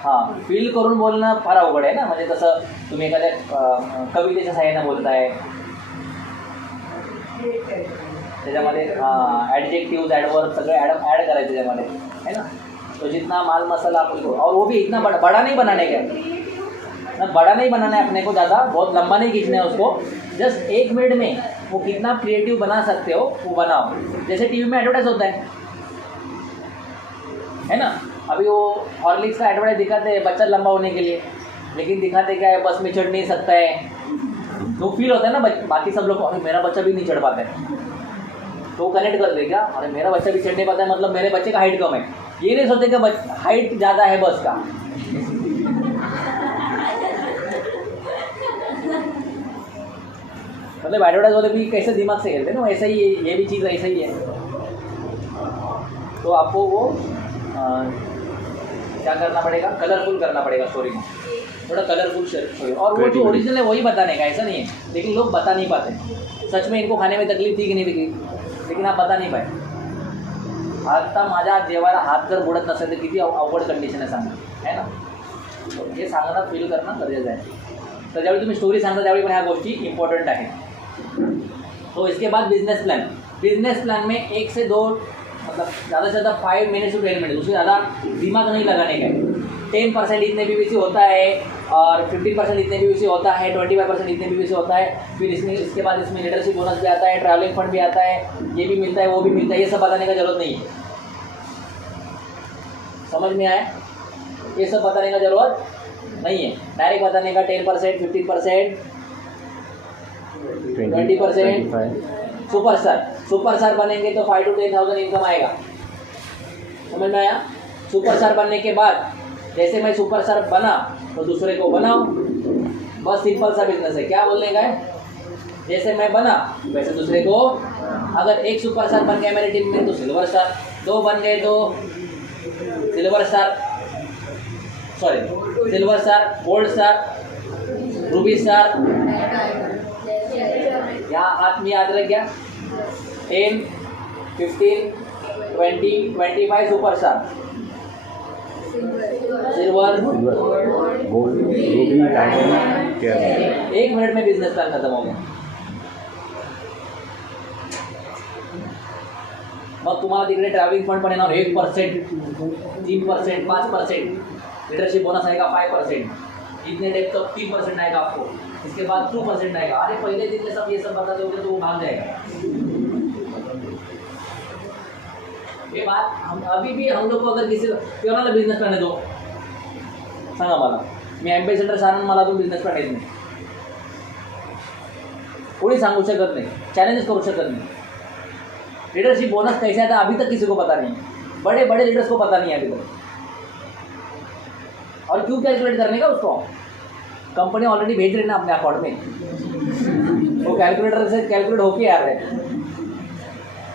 हां फील करून बोलणं फार अवघड आहे ना। म्हणजे तसं तुम्ही एखाद्या कवितेच्या साहाय्याने बोलताय, त्याच्यामध्ये ॲडजेक्टिव्ज ॲडवर्ब सगळे ॲड करायचे त्याच्यामध्ये, है ना। तो जितना माल मसाला आपको, और वो भी इतना बड़ा नहीं बनाने का है, बड़ा नहीं बनाना है अपने को, ज़्यादा बहुत लंबा नहीं खींचना है उसको। जस्ट 1 मिनट में वो कितना क्रिएटिव बना सकते हो वो बनाओ। जैसे टीवी में एडवर्टाइज होता है ना। अभी वो हॉर्लिक्स का एडवर्टाइज दिखाते हैं बच्चा लंबा होने के लिए, लेकिन दिखाते क्या है, बस में चढ़ नहीं सकता है। तो फील होता है ना बाकी सब लोग, अरे मेरा बच्चा भी नहीं चढ़ पाता है, तो कनेक्ट कर देगा, अरे मेरा बच्चा भी चढ़ नहीं पाता है मतलब मेरे बच्चे का हाइट कम है। ये नहीं सोचते कि हाइट ज़्यादा है बस का। मतलब एडवर्टाइज वाले भी कैसे दिमाग से खेलते हैं ना, ऐसा ही ये भी चीज़ ऐसा ही है। तो आपको वो क्या करना पड़ेगा, कलरफुल करना पड़ेगा स्टोरी में, थोड़ा कलरफुल स्टोरी। और वो जो ओरिजिनल है वही बताने का, ऐसा नहीं है। लेकिन लोग बता नहीं पाते, सच में इनको खाने में तकलीफ थी कि नहीं थी, लेकिन आप बता नहीं पाए। आता माझ्या जेवायला हात जर बुडत नसेल तर किती अवघड कंडिशन आहे सांगा, है ना। तो हे सांगणं फील करणं गरजेचं आहे। तर ज्यावेळी तुम्ही स्टोरी सांगता त्यावेळी पण ह्या गोष्टी इम्पॉर्टंट आहेत। तो इसके बाद बिजनेस प्लान, बिजनेस प्लान में 1 से 2 मतलब ज़्यादा से ज़्यादा 5 मिनट टू 10 मिनट, उससे ज़्यादा दिमाग नहीं लगाने का है। 10% इतने बीवीसी होता है और 15% इतने बीवीसी होता है, 25% इतने बीवीसी होता है, फिर इसमें इसके बाद इसमें लीडरशिप बोनस भी आता है, ट्रैवलिंग फंड भी आता है, ये भी मिलता है वो भी मिलता है, ये सब बताने का जरूरत नहीं है। समझ में आया? ये सब बताने का जरूरत नहीं है। डायरेक्ट बताने का 10%, 15%, 20%। सुपरस्टार बनेंगे तो 5 to 10,000 इनकम आएगा। समझ में आया? सुपरस्टार बनने के बाद जैसे मैं सुपरस्टार बना तो दूसरे को बनाओ, बस सिंपल सा बिजनेस है। क्या बोलने का है? जैसे मैं बना वैसे दूसरे को, अगर एक सुपरस्टार बन गया मेरी टीम में तो सिल्वर स्टार, 2 बन गए तो silver star, gold star, Ruby star. यहाँ हाथ में याद रख गया, 10, 15, 20, 25 superstar, silver, gold, Ruby, diamond, care. 1 minute में बिजनेस प्लान खत्म हो गया। मग तुम्हाला तिकडे ट्रॅव्हलिंग फंड पण येणार 1%, 3%, 5%, लीडरशिप बोनस आएगा 5%, इतने डेट तक 3% आएगा आपको, इसके बाद 2% आएगा। अरे पहले दिन में सब ये सब बता दोगे तो वो भाग जाएगा। ये बात हम अभी भी हम लोग को अगर किसी कोणाला बिझनेस प्लॅन येतो सांगा मला, मी ॲम्बेसेडर सानंद, मला तो बिझनेस प्लॅन येत नाही, कोणी सांगू शकत नाही, चॅलेंजेस करू शकत नहीं। लीडरशिप बोनस कैसे आता अभी तक किसी को पता नहीं, बड़े बड़े लीडर्स को पता नहीं है अभी तक। और क्यों कैलकुलेट करने का उसको, कंपनी ऑलरेडी भेज रही ना अपने अकाउंट में, वो कैलकुलेटर से कैलकुलेट होके आ रहे हैं।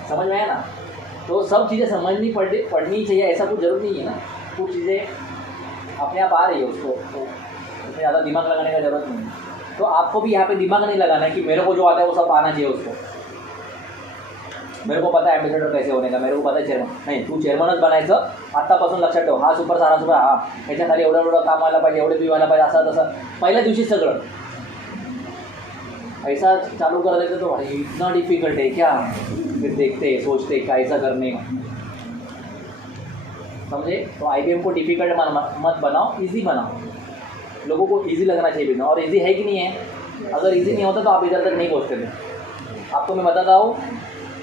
समझ में आया ना? तो सब चीज़ें समझनी पढ़नी चाहिए, ऐसा कुछ जरूर नहीं है ना, कुछ चीज़ें अपने आप आ रही है, उसको तो उसमें ज़्यादा दिमाग लगाने का जरूरत नहीं है। तो आपको भी यहाँ पे दिमाग नहीं लगाना है कि मेरे को जो आता है वो सब आना चाहिए उसको। मेरे को पता है एम्बेसेडर कैसे होने का, मेरे को पता है चेअरमन, नाही तू चेअरमनच बनायचं आत्तापासून लक्षात ठेव। हा सुपर हा ह्याच्या खाली एवढं काम व्हायला पाहिजे, एवढे बी व्हायला पाहिजे, असं तसं पहिल्या दिवशी सगळं ऐसा चालू कर देते तो भाई इतना डिफिकल्ट है क्या, फिर देखते सोचते कैसा करने का। समझे? तो IBM को डिफिकल्ट मत बनाओ, इजी बनाओ। लोगों को इजी लगना चाहिए बिजनेस, और इजी है कि नहीं है? अगर इजी नहीं होता तो आप इधर तक नहीं पहुँचते थे। आपको मैं बताता हूँ,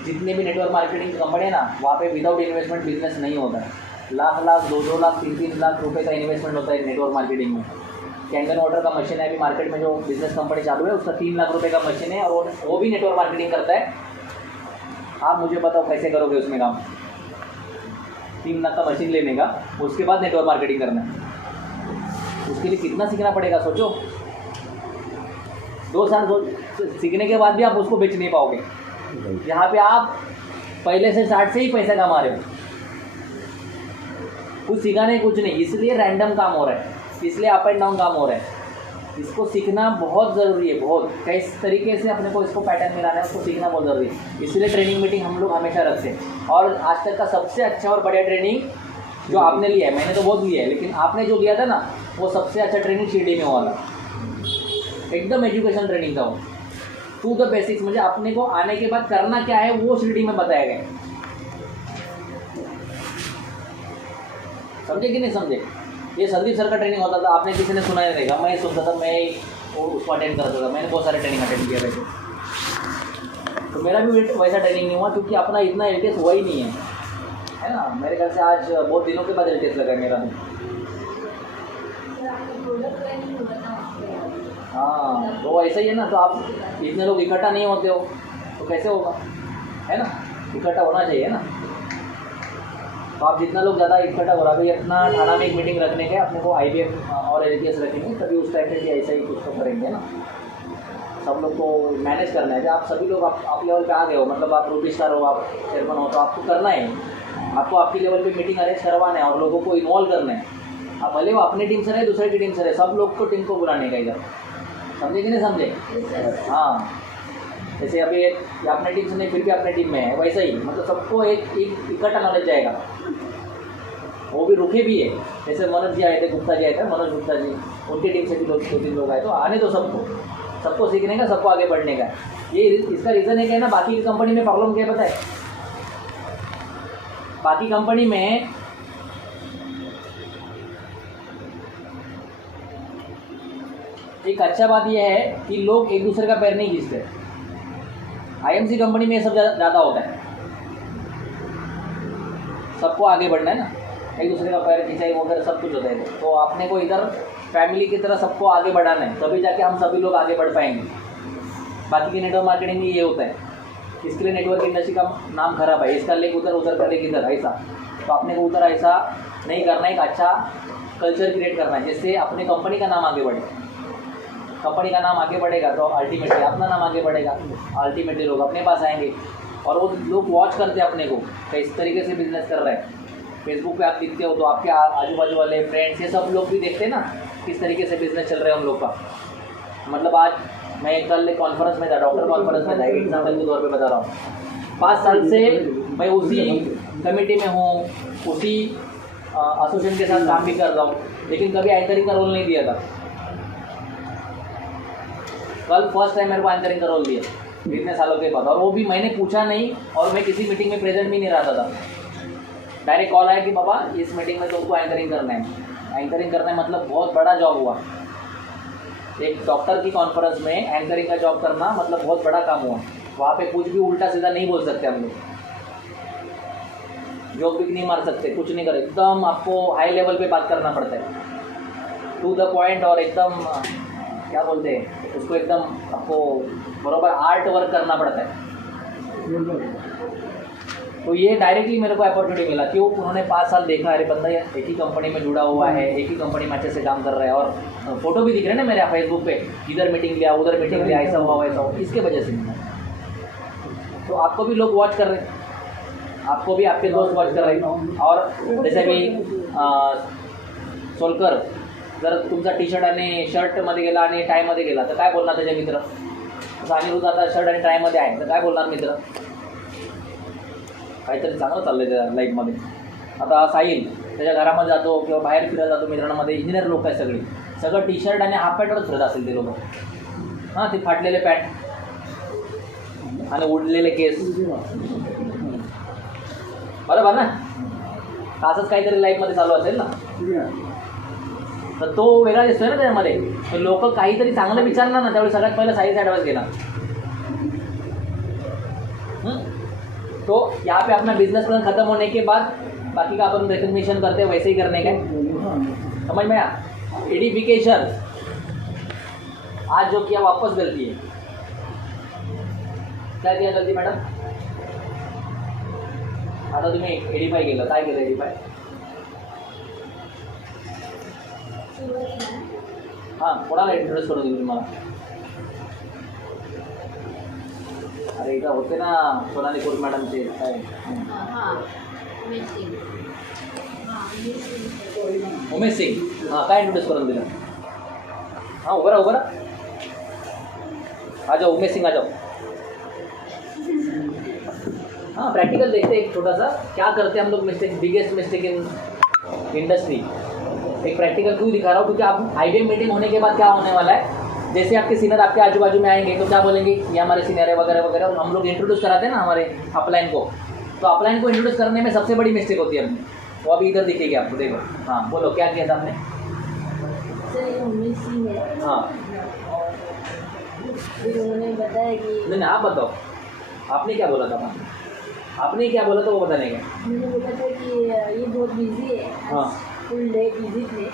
जितने भी नेटवर्क मार्केटिंग कंपनी है ना, वहाँ पे विदाउट इन्वेस्टमेंट बिजनेस नहीं होता है। लाख 2 लाख 3 लाख रुपए का इन्वेस्टमेंट होता है नेटवर्क मार्केटिंग में। कैंगन वाटर का मशीन है अभी मार्केट में, जो बिजनेस कंपनी चालू है उसका 3 लाख रुपए का मशीन है, और वो भी नेटवर्क मार्केटिंग करता है। आप मुझे बताओ कैसे करोगे उसमें काम? 3 लाख का मशीन लेने का, उसके बाद नेटवर्क मार्केटिंग करना है, उसके लिए कितना सीखना पड़ेगा सोचो। 2 साल सीखने के बाद भी आप उसको बेच नहीं पाओगे। यहाँ पे आप पहले से स्टार्ट से ही पैसा कमा रहे हो, कुछ सीखा नहीं, कुछ नहीं, इसलिए रैंडम काम हो रहा है, इसलिए अप एंड डाउन काम हो रहा है। इसको सीखना बहुत ज़रूरी है, बहुत किस तरीके से अपने को इसको पैटर्न मिलाना है उसको सीखना बहुत ज़रूरी है। इसलिए ट्रेनिंग मीटिंग हम लोग हमेशा रखते हैं। और आज तक का सबसे अच्छा और बढ़िया ट्रेनिंग जो आपने लिया है, मैंने तो बहुत लिया है, लेकिन आपने जो लिया था ना वो सबसे अच्छा ट्रेनिंग शिरडी में वाला, एकदम एजुकेशन ट्रेनिंग था वो, टू द बेसिक्स। मुझे अपने को आने के बाद करना क्या है वो शिरडी में बताया गया। समझे कि नहीं समझे? ये संदीप सर का ट्रेनिंग होता था, आपने किसी ने सुना नहीं रहेगा, मैं सुनता था, मैं उसको अटेंड करता था, मैंने बहुत सारे ट्रेनिंग अटेंड किया वैसे। तो मेरा भी वैसा ट्रेनिंग नहीं हुआ, क्योंकि अपना इतना LTS हुआ ही नहीं है ना। मेरे ख्याल से आज बहुत दिनों के बाद LTS लगा है मेरा। हाँ, तो ऐसा ही है ना। तो आप इतने लोग इकट्ठा नहीं होते हो तो कैसे होगा, है ना? इकट्ठा होना चाहिए ना। तो आप जितना लोग ज़्यादा इकट्ठा हो रहा है, अपना थाना में एक मीटिंग रखने के, अपने को IBM और LTS रखेंगे, तभी उस टाइम पे ऐसा ही कुछ तो करेंगे ना। सब लोग को मैनेज करना है। आप सभी लोग आप लेवल पे आ गए हो, मतलब आप रूबी स्टार हो, आप चेयरमैन हो, तो आपको करना है, आपको आपकी लेवल पे मीटिंग अरेंज करवाना है और लोगों को इन्वॉल्व करना है। आप भले वो अपनी टीम से रहे, दूसरे की टीम से रहे, सब लोग को टीम को बुलाने का इधर। समझे कि नहीं समझे? हाँ, जैसे अभी एक अपने टीम से नहीं फिर भी अपने टीम में है, वैसा ही मतलब सबको एक इकट्ठा नॉलेज जाएगा। वो भी रुके भी है, जैसे मनोज जी आए थे, गुप्ता जी आए थे, मनोज गुप्ता जी, उनकी टीम से भी 2-3 लोग आए, तो आने दो सबको। सबको सीखने का, सबको आगे बढ़ने का। ये इसका रीज़न है क्या है ना, बाकी की कंपनी में प्रॉब्लम क्या है पता है? बाकी कंपनी में एक अच्छा बात यह है कि लोग एक दूसरे का पैर नहीं खींचते। आईएमसी कंपनी में ये सब ज़्यादा होता है, सबको आगे बढ़ना है ना, एक दूसरे का पैर खिंचाई वगैरह सब कुछ होता है। तो आपने को इधर फैमिली की तरह सबको आगे बढ़ाना है, तभी जाके हम सभी लोग आगे बढ़ पाएंगे। बाकी की नेटवर्क मार्केटिंग में ये होता है, इसके लिए नेटवर्क इंडस्ट्री का नाम खराब है, इसका लेक उधर, उधर का लेक इधर, ऐसा। तो आपने को उधर ऐसा नहीं करना है, एक अच्छा कल्चर क्रिएट करना है जिससे अपने कंपनी का नाम आगे बढ़े। कंपनी का नाम आगे बढ़ेगा तो अल्टीमेटली अपना नाम आगे बढ़ेगा, अल्टीमेटली लोग अपने पास आएंगे। और वो लोग वॉच करते हैं अपने को किस तरीके से बिजनेस कर रहे हैं। फेसबुक पे आप दिखते हो तो आपके आजू बाजू वाले फ्रेंड्स ये सब लोग भी देखते हैं ना किस तरीके से बिजनेस चल रहा है उन लोग का। मतलब आज मैं कल एक कॉन्फ्रेंस में था, डॉक्टर कॉन्फ्रेंस में था, एक एग्जाम्पल के तौर पे बता रहा हूँ। 5 साल से मैं उसी कमेटी में हूँ, उसी एसोसिएशन के साथ काम भी कर रहा हूँ, लेकिन कभी एंकरिंग का रोल नहीं दिया था। कल फर्स्ट टाइम मेरे को एंकरिंग का रोल दिया इतने सालों के बाद, और वो भी मैंने पूछा नहीं और मैं किसी मीटिंग में प्रेजेंट भी नहीं रहता था। डायरेक्ट कॉल आया कि बाबा इस मीटिंग में तुमको एंकरिंग करना है। एंकरिंग करना है मतलब बहुत बड़ा जॉब हुआ। एक डॉक्टर की कॉन्फ्रेंस में एंकरिंग का जॉब करना मतलब बहुत बड़ा काम हुआ। वहाँ पे कुछ भी उल्टा सीधा नहीं बोल सकते हम लोग, जोक भी नहीं मार सकते, कुछ नहीं कर, एकदम आपको हाई लेवल पे बात करना पड़ता है, टू द पॉइंट, और एकदम क्या बोलते हैं उसको, एकदम आपको बराबर आर्ट वर्क करना पड़ता है। तो ये डायरेक्टली मेरे को अपॉर्चुनिटी मिला। क्यों? उन्होंने 5 साल देखा, अरे बंदा एक ही कंपनी में जुड़ा हुआ है, एक ही कंपनी में अच्छे से काम कर रहा है, और फोटो भी दिख रहे हैं ना मेरे फेसबुक पे, इधर मीटिंग लिया, उधर मीटिंग लिया, ऐसा हुआ वैसा हुआ, इसके वजह से मिला। तो आपको भी लोग वॉच कर रहे हैं, आपको भी आपके दोस्त वॉच कर रहे हैं। और जैसे मी सोलकर जर तुमचा टी शर्ट आणि शर्टमध्ये गेला आणि टायमध्ये गेला तर काय बोलणार त्याचे मित्र? तसं अनिरुद्ध आता शर्ट आणि टायमध्ये आहे तर काय बोलणार मित्र? काहीतरी चांगलं चाललंय त्या लाईफमध्ये. आता साहिल त्याच्या घरामध्ये जातो किंवा बाहेर फिरायला जातो मित्रांमध्ये, इंजिनियर लोक आहेत सगळी, सगळं टी शर्ट आणि हाफ पॅन्टवरच फिरत असेल ते लोक. हां, ते फाटलेले पॅन्ट आणि उडलेले केस, बरोबर ना? असंच काहीतरी लाईफमध्ये चालू असेल ना, तर तो वेगळा दिसतोय ना त्याच्यामध्ये. तर लोक काहीतरी चांगलं विचारणार ना, त्यावेळी सगळ्यात पहिलं साईज ॲडवाइस घेणार. तो यहाँ पे अपना बिजनेस प्लान खत्म होने के बाद बाकी का अपन रिकग्निशन करते हैं, वैसे ही करने का, समझ में आया? एडिफिकेशन आज जो किया वापस गलती है. क्या किया गलती मॅडम? आता तुम्ही एडिफाय केलं, काय केलं एडिफाय? हां, कोणाला इंट्रोड्यूस करून दिली तुम्हाला? अरे इथं होते ना सोनाली कोर मॅडमचे काय, उमेश सिंग. हां, काय इंट्रोड्यूस करून दिलं? हाँ, उभरा उभरा आ जाओ उमेश सिंह, आ जाओ. हाँ, प्रैक्टिकल देखते हैं एक छोटा सा, क्या करते हैं हम लोग mistake, biggest mistake in industry. एक प्रैक्टिकल क्यों दिखा रहा हूँ? क्योंकि आप आईबीएम मीटिंग होने के बाद क्या होने वाला है, जैसे आपके सीनियर आपके आजू बाजू में आएंगे तो क्या बोलेंगे, ये हमारे सीनियर है वगैरह वगैरह, और हम लोग इंट्रोड्यूस कराते हैं ना हमारे अपलाइन को. तो अपलाइन को इंट्रोड्यूस करने में सबसे बड़ी मिस्टेक होती है अपनी, वो अभी इधर दिखेगी आपको, देखो. हाँ बोलो, क्या किया था आपने? हाँ, उन्होंने बताया कि नहीं आप बताओ, आपने क्या बोला था? आपने क्या बोला था वो बताने का? मैंने बोला था कि ये बहुत बिजी है, हाँ, फुल डे बिजी थे.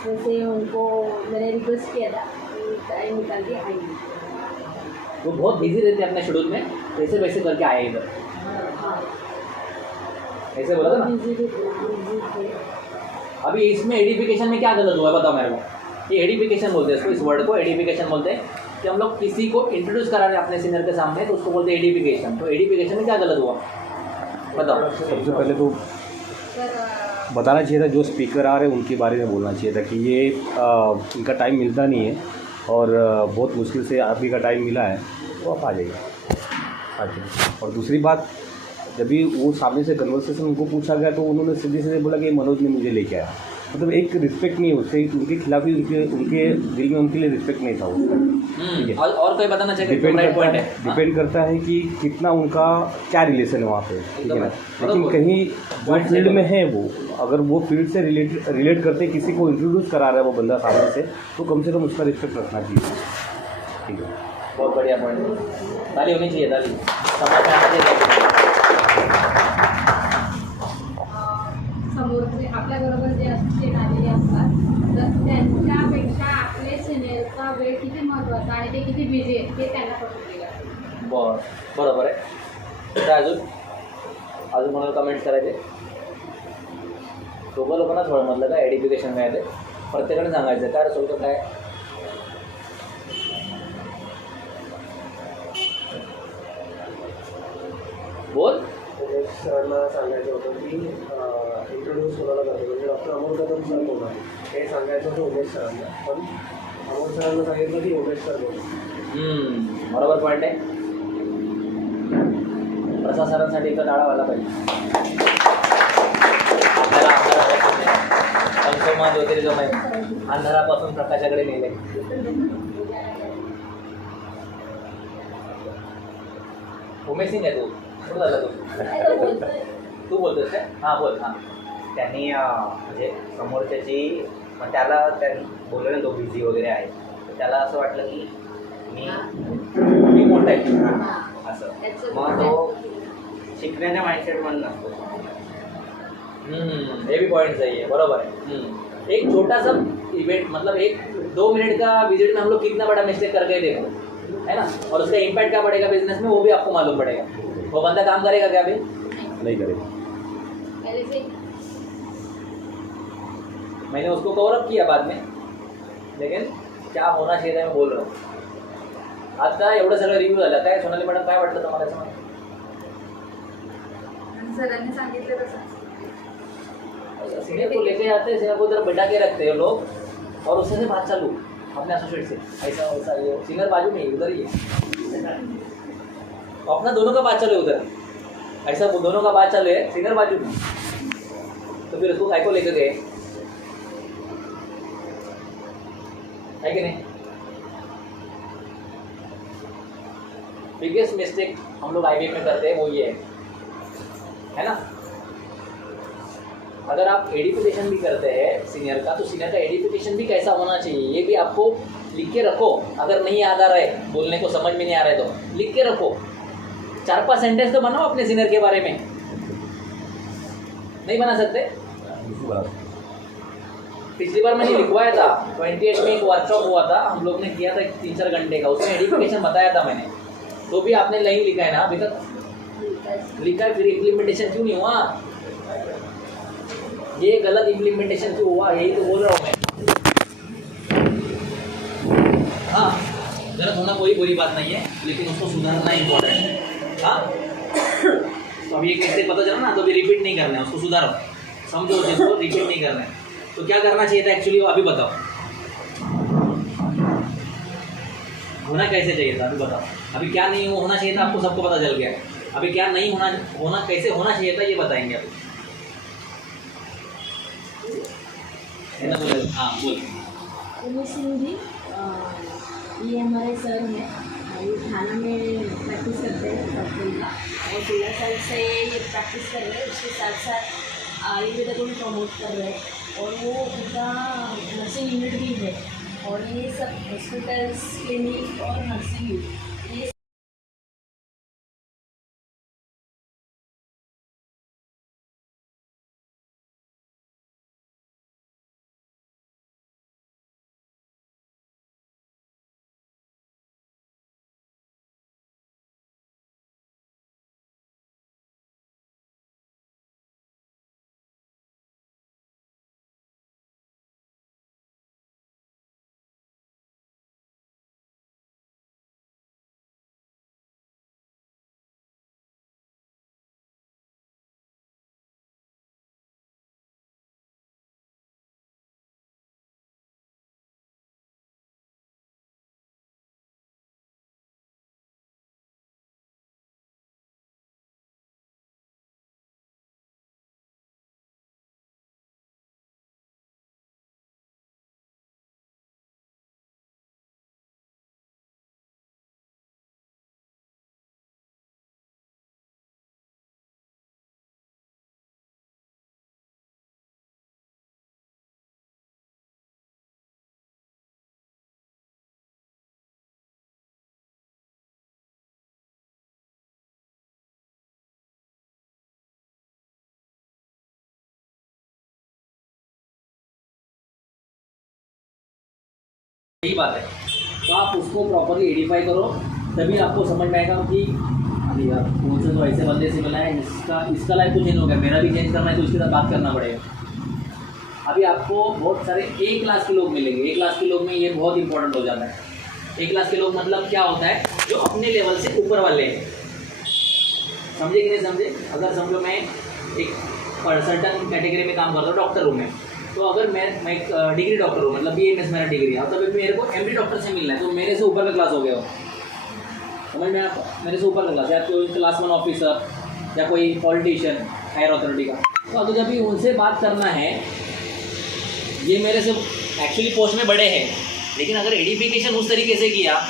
वैसे उनको मैंने रिक्वेस्ट किया था कि टाइम निकाल के आएंगे. वो बहुत बिजी रहते हैं अपने शेड्यूल में, वैसे वैसे करके आए इधर, ऐसे बोला था ना. बिजी थे. अभी इसमें एडिफिकेशन में क्या गलत हुआ है बताओ मेरे को? ये एडिफिकेशन बोलते हैं इसको, इस वर्ड को एडिफिकेशन बोलते हैं कि हम लोग किसी को इंट्रोड्यूस करा रहे हैं अपने सीनियर के सामने, तो उसको बोलते हैं एडिफिकेशन. तो एडिफिकेशन में क्या गलत हुआ बताओ? सबसे पहले तो बताना चाहिए था जो स्पीकर आ रहे हैं उनके बारे में बोलना चाहिए था कि ये इनका टाइम मिलता नहीं है और बहुत मुश्किल से आप ही का टाइम मिला है, तो आप आ जाइए. और दूसरी बात, जब भी वो सामने से कन्वर्सेशन उनको पूछा गया तो उन्होंने सीधे सीधे बोला कि मनोज ने मुझे लेके आया. मतलब एक रिस्पेक्ट नहीं है उससे, उनके खिलाफ ही उनके उनके दिल में उनके लिए रिस्पेक्ट नहीं था उसका। ठीक है, और कोई बताना चाहिए डिपेंड राइट करता पॉइंट है, है। डिपेंड करता है कि कितना उनका क्या रिलेशन है वहाँ पे, ठीक है ना। लेकिन कहीं जो फील्ड में है वो, अगर वो फील्ड से रिलेट करते किसी को इंट्रोड्यूस करा रहा है वो बंदा सामने से, तो कम से कम उसका रिस्पेक्ट रखना चाहिए। ठीक है, बहुत बढ़िया पॉइंट, ताली होनी चाहिए, ताली समाज में आना चाहिए। समोरचे आपल्याबरोबर जे असिस्टंट आलेले असतात तर त्यांच्यापेक्षा आपले सिनियरचा वेळ किती महत्त्वाचा आणि ते किती बिझी आहेत हे त्यांना पटवून दिलं. बरोबर आहे. तर अजून मला कमेंट्स करायचे. दोघं लोकांना थोडं म्हटलं काय एड्युकेशन काय ते प्रत्येकाने सांगायचं काय रसोई काय. बोल. सरांना सांगायचं होतं की इंट्रोड्यूस कोणाला करतो, म्हणजे डॉक्टर अमोल कदम सर कोण आहे हे सांगायचं होतं उमेश सरांना, पण अमोल सरांना सांगितलं की उमेश सर बोलतो. बरोबर पॉईंट आहे. प्रसाद सरांसाठी तर टाळा व्हायला पाहिजे. आपल्याला पंचमा ज्योतिर्गम आहे, अंधारापासून प्रकाशाकडे नेले. उमेश सिंग आहे तू, कुठं झाला तू बोलतोस काय? हां बोल. हां त्यांनी म्हणजे समोरच्याची मग त्याला त्यांनी बोललं ना तो बिझी वगैरे आहे, तर त्याला असं वाटलं की मी मोठा आहे असं, मग तो शिकण्याच्या माइंडसेटमध्ये नसतो. ये भी पॉइंट सही है, बराबर है. एक छोटा सा इवेंट मतलब 1-2 मिनट का विजिट में हम लोग कितना बड़ा मिस्टेक कर गए देखो, है ना. और उसका इम्पैक्ट क्या पड़ेगा बिजनेस में वो भी आपको मालूम पड़ेगा. वो बंदा काम करेगा क्या अभी? नहीं करेगा. पहले से मैंने उसको कवर अप किया बाद में, लेकिन क्या होना चाहिए था मैं बोल रहा हूँ. आता एवढं सगळं रिव्ह्यू झालं. काय सोनाली मॅडम काय वाटलं तुम्हाला याचं? सरांनी सांगितलं तसं सीनियर को लेके आते हैं, सीनियर को उधर बैठा के रखते हैं लोग, और उससे से बात चालू अपने एसोसिएट से, ऐसा वैसा ये सीनियर बाजू में ही उधर ही है. तो अपना दोनों का बात चालू है उधर, ऐसा दोनों का बात चालू है, सीनियर बाजू में. तो फिर उसको काय को लेकर गए, है कि नहीं. बिगेस्ट मिस्टेक हम लोग IVF में करते हैं वो ये है ना. अगर आप एडिफिकेशन भी करते हैं सीनियर का, तो सीनियर का एडिफिकेशन भी कैसा होना चाहिए ये भी आपको लिख के रखो. अगर नहीं याद आ रहा है, बोलने को समझ में नहीं आ रहा है, तो लिख के रखो. 4-5 सेंटेंस तो बनाओ अपने सीनियर के बारे में. नहीं बना सकते? पिछली बार मैंने लिखवाया था, 28 में एक वर्कशॉप हुआ था, हम लोग ने किया था 3-4 घंटे का, उसमें एडिफिकेशन बताया था मैंने. तो भी आपने नहीं लिखा है ना अभी तक. लिखा है, फिर इम्प्लीमेंटेशन क्यों नहीं हुआ? ये गलत इम्प्लीमेंटेशन क्यों हुआ, यही तो बोल रहा हूँ मैं. हाँ, गलत होना कोई बुरी बात नहीं है, लेकिन उसको सुधारना इम्पोर्टेंट है. हाँ, तो अभी एक मिस्टेक पता चला ना, तो अभी रिपीट नहीं करना है, उसको सुधारो. समझो उस चीज़ को, रिपीट नहीं करना है. तो क्या करना चाहिए था एक्चुअली, वो अभी बताओ. होना कैसे चाहिए था अभी बताओ. अभी क्या नहीं होना चाहिए था आपको सबको पता चल गया. अभी क्या नहीं होना कैसे होना चाहिए था ये बताएंगे अभी. हाँ बोल. उमेश सिंह जी, ये हमारे सर हैं, ये थाना में प्रैक्टिस करते हैं डॉक्टर का, और 16 साल से ये प्रैक्टिस कर रहे हैं. उसके साथ साथ आयुर्वेद को भी प्रमोट कर रहे हैं, और वो उनका नर्सिंग यूनिट भी है, और ये सब हॉस्पिटल्स क्लिनिक और नर्सिंग यूनिट ये यही बात है। तो आप उसको प्रॉपरली एडिफाई करो, तभी आपको समझ में आएगा कि अरे यार कौन से तो ऐसे बंदे से मिला है, इसका लाइफ तो चेंज हो गया, मेरा भी चेंज करना है, तो इसके साथ बात करना पड़ेगा। अभी आपको बहुत सारे ए क्लास के लोग मिलेंगे। ए क्लास के लोग में ये बहुत इंपॉर्टेंट हो जाता है। ए क्लास के लोग मतलब क्या होता है, जो अपने लेवल से ऊपर वाले हैं। समझे कि नहीं समझे? अगर समझो मैं एक सर्टन कैटेगरी में काम करता हूँ, डॉक्टर हूँ मैं, तो अगर मैं एक डिग्री डॉक्टर हूँ, मतलब BMS मेरा डिग्री है, तब मेरे को MD डॉक्टर से मिलना है, तो मेरे से ऊपर का क्लास हो गया हो। समझ में आपको? मेरे से ऊपर का क्लास, या कोई क्लास 1 ऑफिसर या कोई पॉलिटिशियन हायर अथॉरिटी का, तो अगर जब भी उनसे बात करना है, ये मेरे से एक्चुअली पोस्ट में बड़े हैं, लेकिन अगर एडिफिकेशन उस तरीके से किया,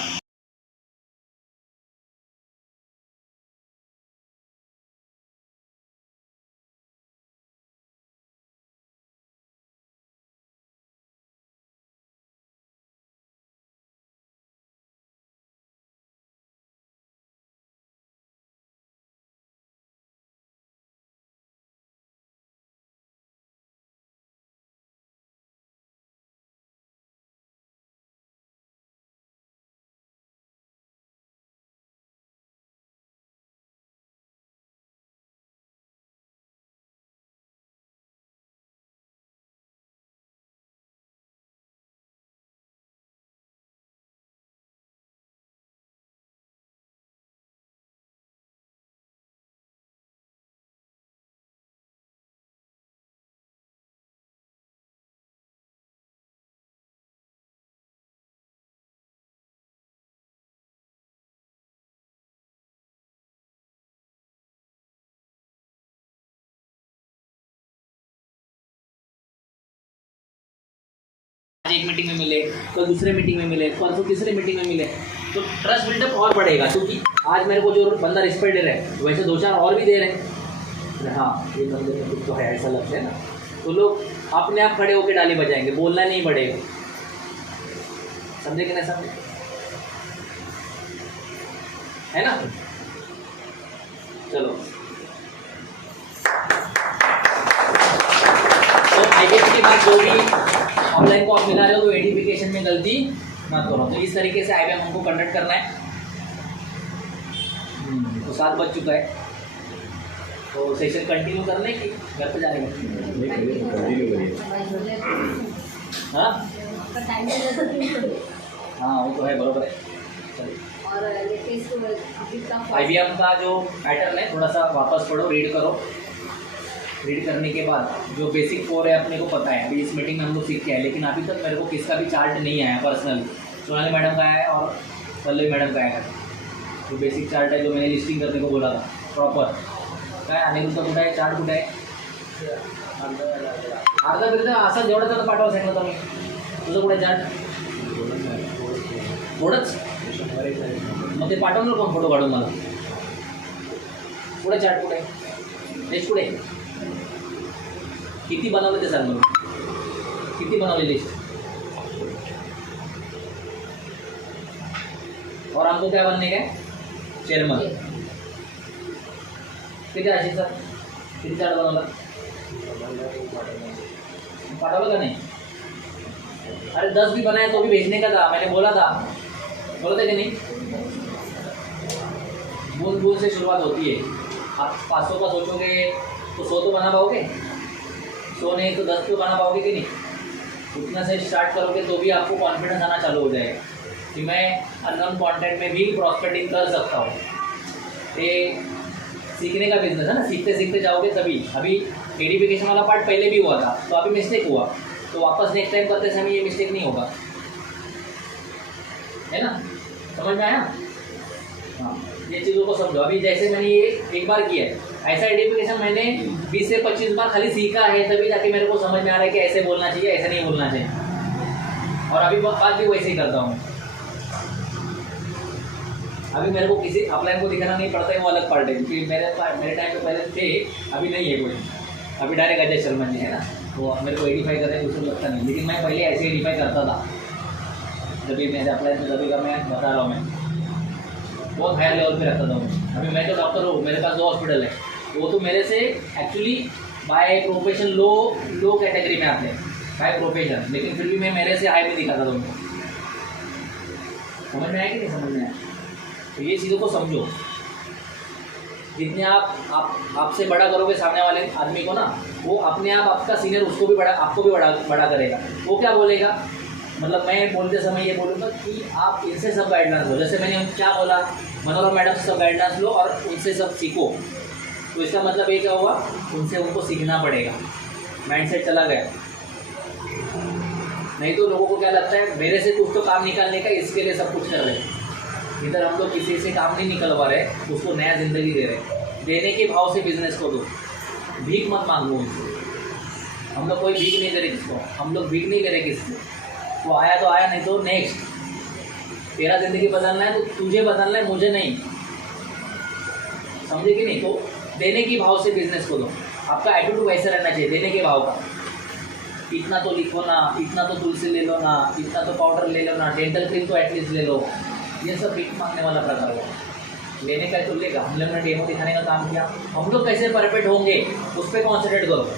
आज एक मीटिंग में मिले, कल दूसरे मीटिंग में मिले, परसों तीसरे मीटिंग में मिले, तो ट्रस्ट बिल्डअप और बढ़ेगा। क्योंकि आज मेरे को जो बंदा रिस्पेक्ट दे रहा है, वैसे 2-4 और भी दे रहे हैं। हाँ, ये बंदे में कुछ तो है, ऐसा लगता है ना, तो लोग अपने आप खड़े होकर डाली बजाएंगे, बोलना नहीं पड़ेगा। समझे कि नहीं समझे? है ना? चलो, तो IBM के बाद जो भी ऑनलाइन को आप मिला रहे हो, तो एडिफिकेशन में गलती मत करो। तो इस तरीके से IBM हमको कंडक्ट करना है। तो 7 बज चुका है, तो सेशन कंटिन्यू कर लें कि घर पे जाने हाँ हाँ, वो तो है, बरोबर है। और IBM का जो पैटर्न है, थोड़ा सा वापस पढ़ो, रीड करो। रीड करने के बाद जो बेसिक कोर है अपने को पता है, अभी इस मीटिंग में हम लोग सीख के आए, लेकिन अभी तक मेरे को किसका भी चार्ट नहीं आया पर्सनली। सोनाली मैडम का है और पल्लवी मैडम का है। जो बेसिक चार्ट है, जो मैंने लिस्टिंग करने को बोला था प्रॉपर, काय अनिरुद्ध कुठं आहे, चार्ट कुठं आहे, अर्धा बिर्धा असं जेवढं तर पाठवा सांगितलं होतं मी. तुझं कुठे चार्ट? थोडंच मग ते पाठवणार कोण फोटो काढून मला? कुठे चार्ट, कुठे लिस्ट, कुठे किती बनवले ते सांग मला, किती बनवले लिस्ट? और हमको क्या बनने का है? चेयरमन. किती अशी सर, किती चार्ट बनवला? पाठवलं का नहीं? अरे 10 भी बनाए तो भी भेजने का था, मैंने बोला था, बोला था कि नहीं? बूंद बूंद से शुरुआत होती है। आप 500 का सोचोगे तो 100 तो बना पाओगे, 100 नहीं तो 10 तो बना पाओगे कि नहीं? उतना से स्टार्ट करोगे तो भी आपको कॉन्फिडेंस आना चालू हो जाएगा कि मैं अननोन कंटेंट में भी प्रॉस्पेक्टिंग कर सकता हूँ। ये सीखने का बिजनेस है ना, सीखते सीखते जाओगे तभी। अभी एडिफिकेशन वाला पार्ट पहले भी हुआ था, तो अभी मिस्टेक हुआ, तो वापस नेक्स्ट टाइम करते समय ये मिस्टेक नहीं होगा, है ना? समझ में आया? हाँ, ये चीज़ों को समझो। अभी जैसे मैंने ये एक बार किया है, ऐसा एडिफिकेशन मैंने 20 से 25 बार खाली सीखा है, तभी जाके मेरे को समझ में आ रहा है कि ऐसे बोलना चाहिए, ऐसे नहीं बोलना चाहिए। और अभी बात भी वैसे ही करता हूँ। अभी मेरे को किसी अपलाइन को दिखाना नहीं पड़ता है, वो अलग पार्ट है, क्योंकि मेरे टाइम पे पहले थे, अभी नहीं है कोई। अभी डायरेक्ट अजय शर्मा जी है ना, वो मेरे को एडिफाई कर रहे हैं, उसको लगता नहीं, लेकिन मैं पहले ऐसे एडिफाई करता था। जब भी मेरे अपलाइन में जब का मैं बता रहा हूँ, मैं बहुत हायर लेवल पे रखता था मैं। अभी मैं जो डॉक्टर हूँ, मेरे पास 2 हॉस्पिटल है, वो तो मेरे से actually by profession low category में आते हैं, बाय प्रोफेशन, लेकिन फिर भी मैं मेरे से हाई में दिखाता था उनको। समझ में आया कि नहीं समझ में आया? तो ये चीज़ों को समझो। जितने आपसे बड़ा करोगे सामने वाले आदमी को ना, वो अपने आप आपका सीनियर उसको भी बड़ा, आपको भी बड़ा करेगा। वो क्या बोलेगा, मतलब मैं बोलते समय ये बोलूँगा कि आप इनसे सब गाइडलाइंस लो। जैसे मैंने क्या बोला, मनोरमा मैडम से सब गाइडलाइंस लो और उनसे सब सीखो। तो इसका मतलब ये क्या हुआ, उनसे उनको सीखना पड़ेगा। माइंडसेट चला गया। नहीं तो लोगों को क्या लगता है, मेरे से कुछ तो काम निकालने का, इसके लिए सब कुछ कर रहे हैं। इधर हम लोग किसी से काम नहीं निकलवा रहे, उसको नया ज़िंदगी दे रहे। देने के भाव से बिजनेस को दो, भीख मत मांगो उनसे। हम लोग कोई भीख नहीं दे रहे किसको, हम लोग भीख नहीं ले रहे किससे। वो आया तो आया, नहीं तो नेक्स्ट। तेरा ज़िंदगी बदलना है तो तुझे बदलना है, मुझे नहीं। समझे कि नहीं? तो देने के भाव से बिजनेस को दो। आपका एटीट्यूड वैसे रहना चाहिए, देने के भाव का। इतना तो लिखो ना, इतना तो तुलसी ले लो ना, इतना तो पाउडर ले लो ना, डेंटल क्रीम तो एटलीस्ट ले लो। ये सब भीख मांगने वाला प्रकार हुआ। लेने का तो लेगा। हम लोग ने डेमो दिखाने का काम किया, हम लोग कैसे परफेक्ट होंगे उस पर कॉन्सेंट्रेट करो।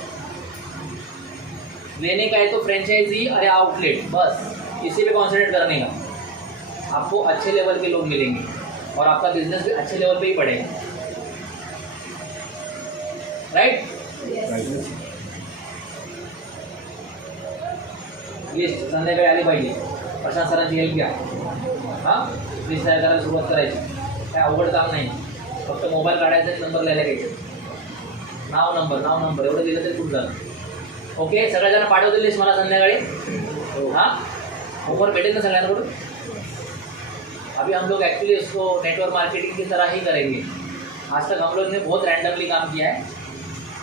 लेने का है तो फ्रेंचाइजी, अरे आउटलेट, बस इसी पे कॉन्सेंट्रेट करने का। आपको अच्छे लेवल के लोग मिलेंगे और आपका बिजनेस भी अच्छे लेवल पे ही बढ़ेगा। राइट? लिस्ट संध्याकाळी आली पाहिजे। प्रशांत सरांची हेल्प घ्या। हां, लिस्ट तयार करायला सुरुवात करायची। काय अवघड काम नाही, फक्त मोबाईल काढायचा आणि नंबर लिहायला घ्यायचे। नाव नंबर एवढं दिलं तरी खूप झालं। ओके, सगळ्याजण पाठवतील लिस्ट मला संध्याकाळी। हाँ, होमवर्क भेटेल ना सगळ्यांकडून? अभी हम लोग एक्चुअली इसको नेटवर्क मार्केटिंग की तरह ही करेंगे। आज तक हम लोग ने बहुत रैंडमली काम किया है,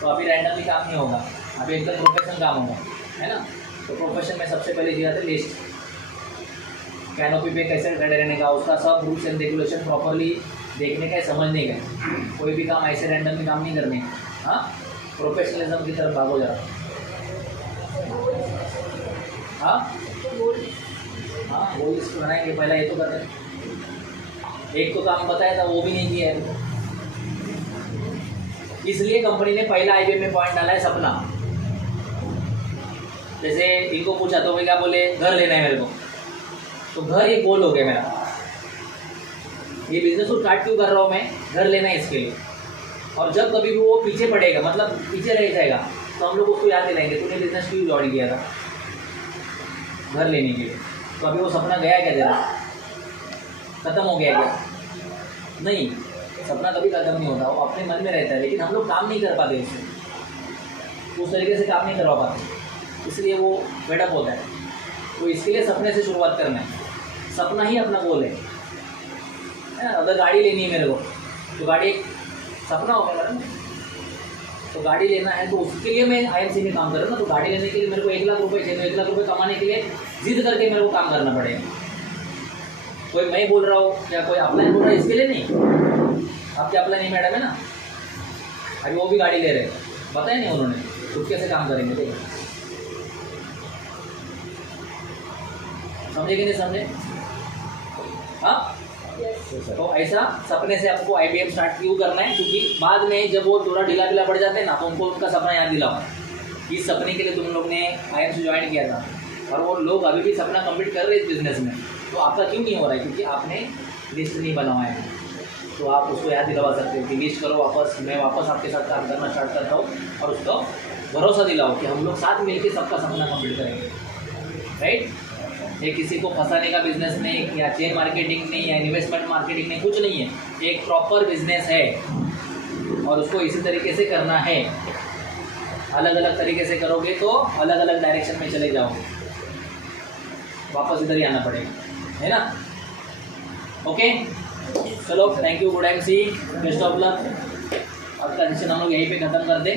तो अभी रैंडमली काम नहीं होगा, अभी एकदम प्रोफेशनल काम होगा, है ना? तो प्रोफेशन में सबसे पहले दिया था लिस्ट, कैनोपी पे कैसे खड़े रहने का, उसका सब रूल्स एंड रेगुलेशन प्रॉपरली देखने का, समझने का। कोई भी काम ऐसे रैंडमली काम नहीं करने का। हाँ, प्रोफेशनलिज्म की तरफ भागो जरा। हाँ हाँ, वो लिस्ट बनाएंगे, पहला ये तो कर रहे हैं। एक तो काम बताया था वो भी नहीं किया है, इसलिए कंपनी ने पहला IBM में पॉइंट डाला है सपना। जैसे इनको पूछा तो वे क्या बोले, घर लेना है मेरे को, तो घर एक गोल हो गया मेरा। ये बिजनेस को स्टार्ट क्यों कर रहा हूँ मैं, घर लेना है इसके लिए। और जब कभी भी वो पीछे पड़ेगा, मतलब पीछे रह जाएगा, तो हम लोग उसको याद दिलाएंगे तूने बिजनेस क्यों ज्वाइन किया था, घर लेने के लिए। तो अभी वो सपना गया क्या तेरा, खत्म हो गया क्या? नहीं, सपना कभी खत्म नहीं होता, वो अपने मन में रहता है, लेकिन हम लोग काम नहीं कर पाते उससे, उस तरीके से काम नहीं करवा पाते, इसलिए वो फेडअप होता है। तो इसके लिए सपने से शुरुआत करना है, सपना ही अपना गोल है। अगर गाड़ी लेनी है मेरे को, तो गाड़ी एक सपना हो गया ना। तो गाड़ी लेना है तो उसके लिए मैं IMC में काम कर रहा हूँ ना, तो गाड़ी लेने के लिए मेरे को 1 लाख रुपए चाहिए, तो 1 लाख रुपए कमाने के लिए जिद करके मेरे को काम करना पड़ेगा। कोई मैं बोल रहा हूँ या कोई अपलाइन बोल रहा है, इसके लिए नहीं। आपके अपलाइन नहीं मैडम है ना, अभी वो भी गाड़ी ले रहे हैं, बताया नहीं उन्होंने, खुद कैसे काम करेंगे। देखो, समझे कि नहीं समझे? हाँ, तो ऐसा सपने से आपको IBM स्टार्ट क्यों करना है, क्योंकि बाद में जब वो थोड़ा ढीला पड़ जाते हैं ना, तो उनको उनका सपना याद दिलाओ। इस सपने के लिए तुम लोग ने IMC ज्वाइन किया था, और वो लोग अभी भी सपना कंप्लीट कर रहे हैं इस बिजनेस में। तो आपका क्यों नहीं हो रहा है, क्योंकि आपने लिस्ट नहीं बनवाया है। तो आप उसको याद दिलवा सकते हो कि लिस्ट करो वापस, मैं वापस आपके साथ काम करना स्टार्ट करता हूँ, और उसको भरोसा दिलाओ कि हम लोग साथ मिलकर सबका सपना कंप्लीट करेंगे। राइट? ये किसी को फंसाने का बिजनेस नहीं, या चेन मार्केटिंग नहीं, या इन्वेस्टमेंट मार्केटिंग नहीं, कुछ नहीं है। एक प्रॉपर बिजनेस है और उसको इसी तरीके से करना है। अलग अलग तरीके से करोगे तो अलग अलग डायरेक्शन में चले जाओगे, वापस इधर ही आना पड़ेगा, है ना? ओके, चलो, thank you, good MC, best of luck. आज का सेशन हम लोग यहीं पे ख़त्म कर दें।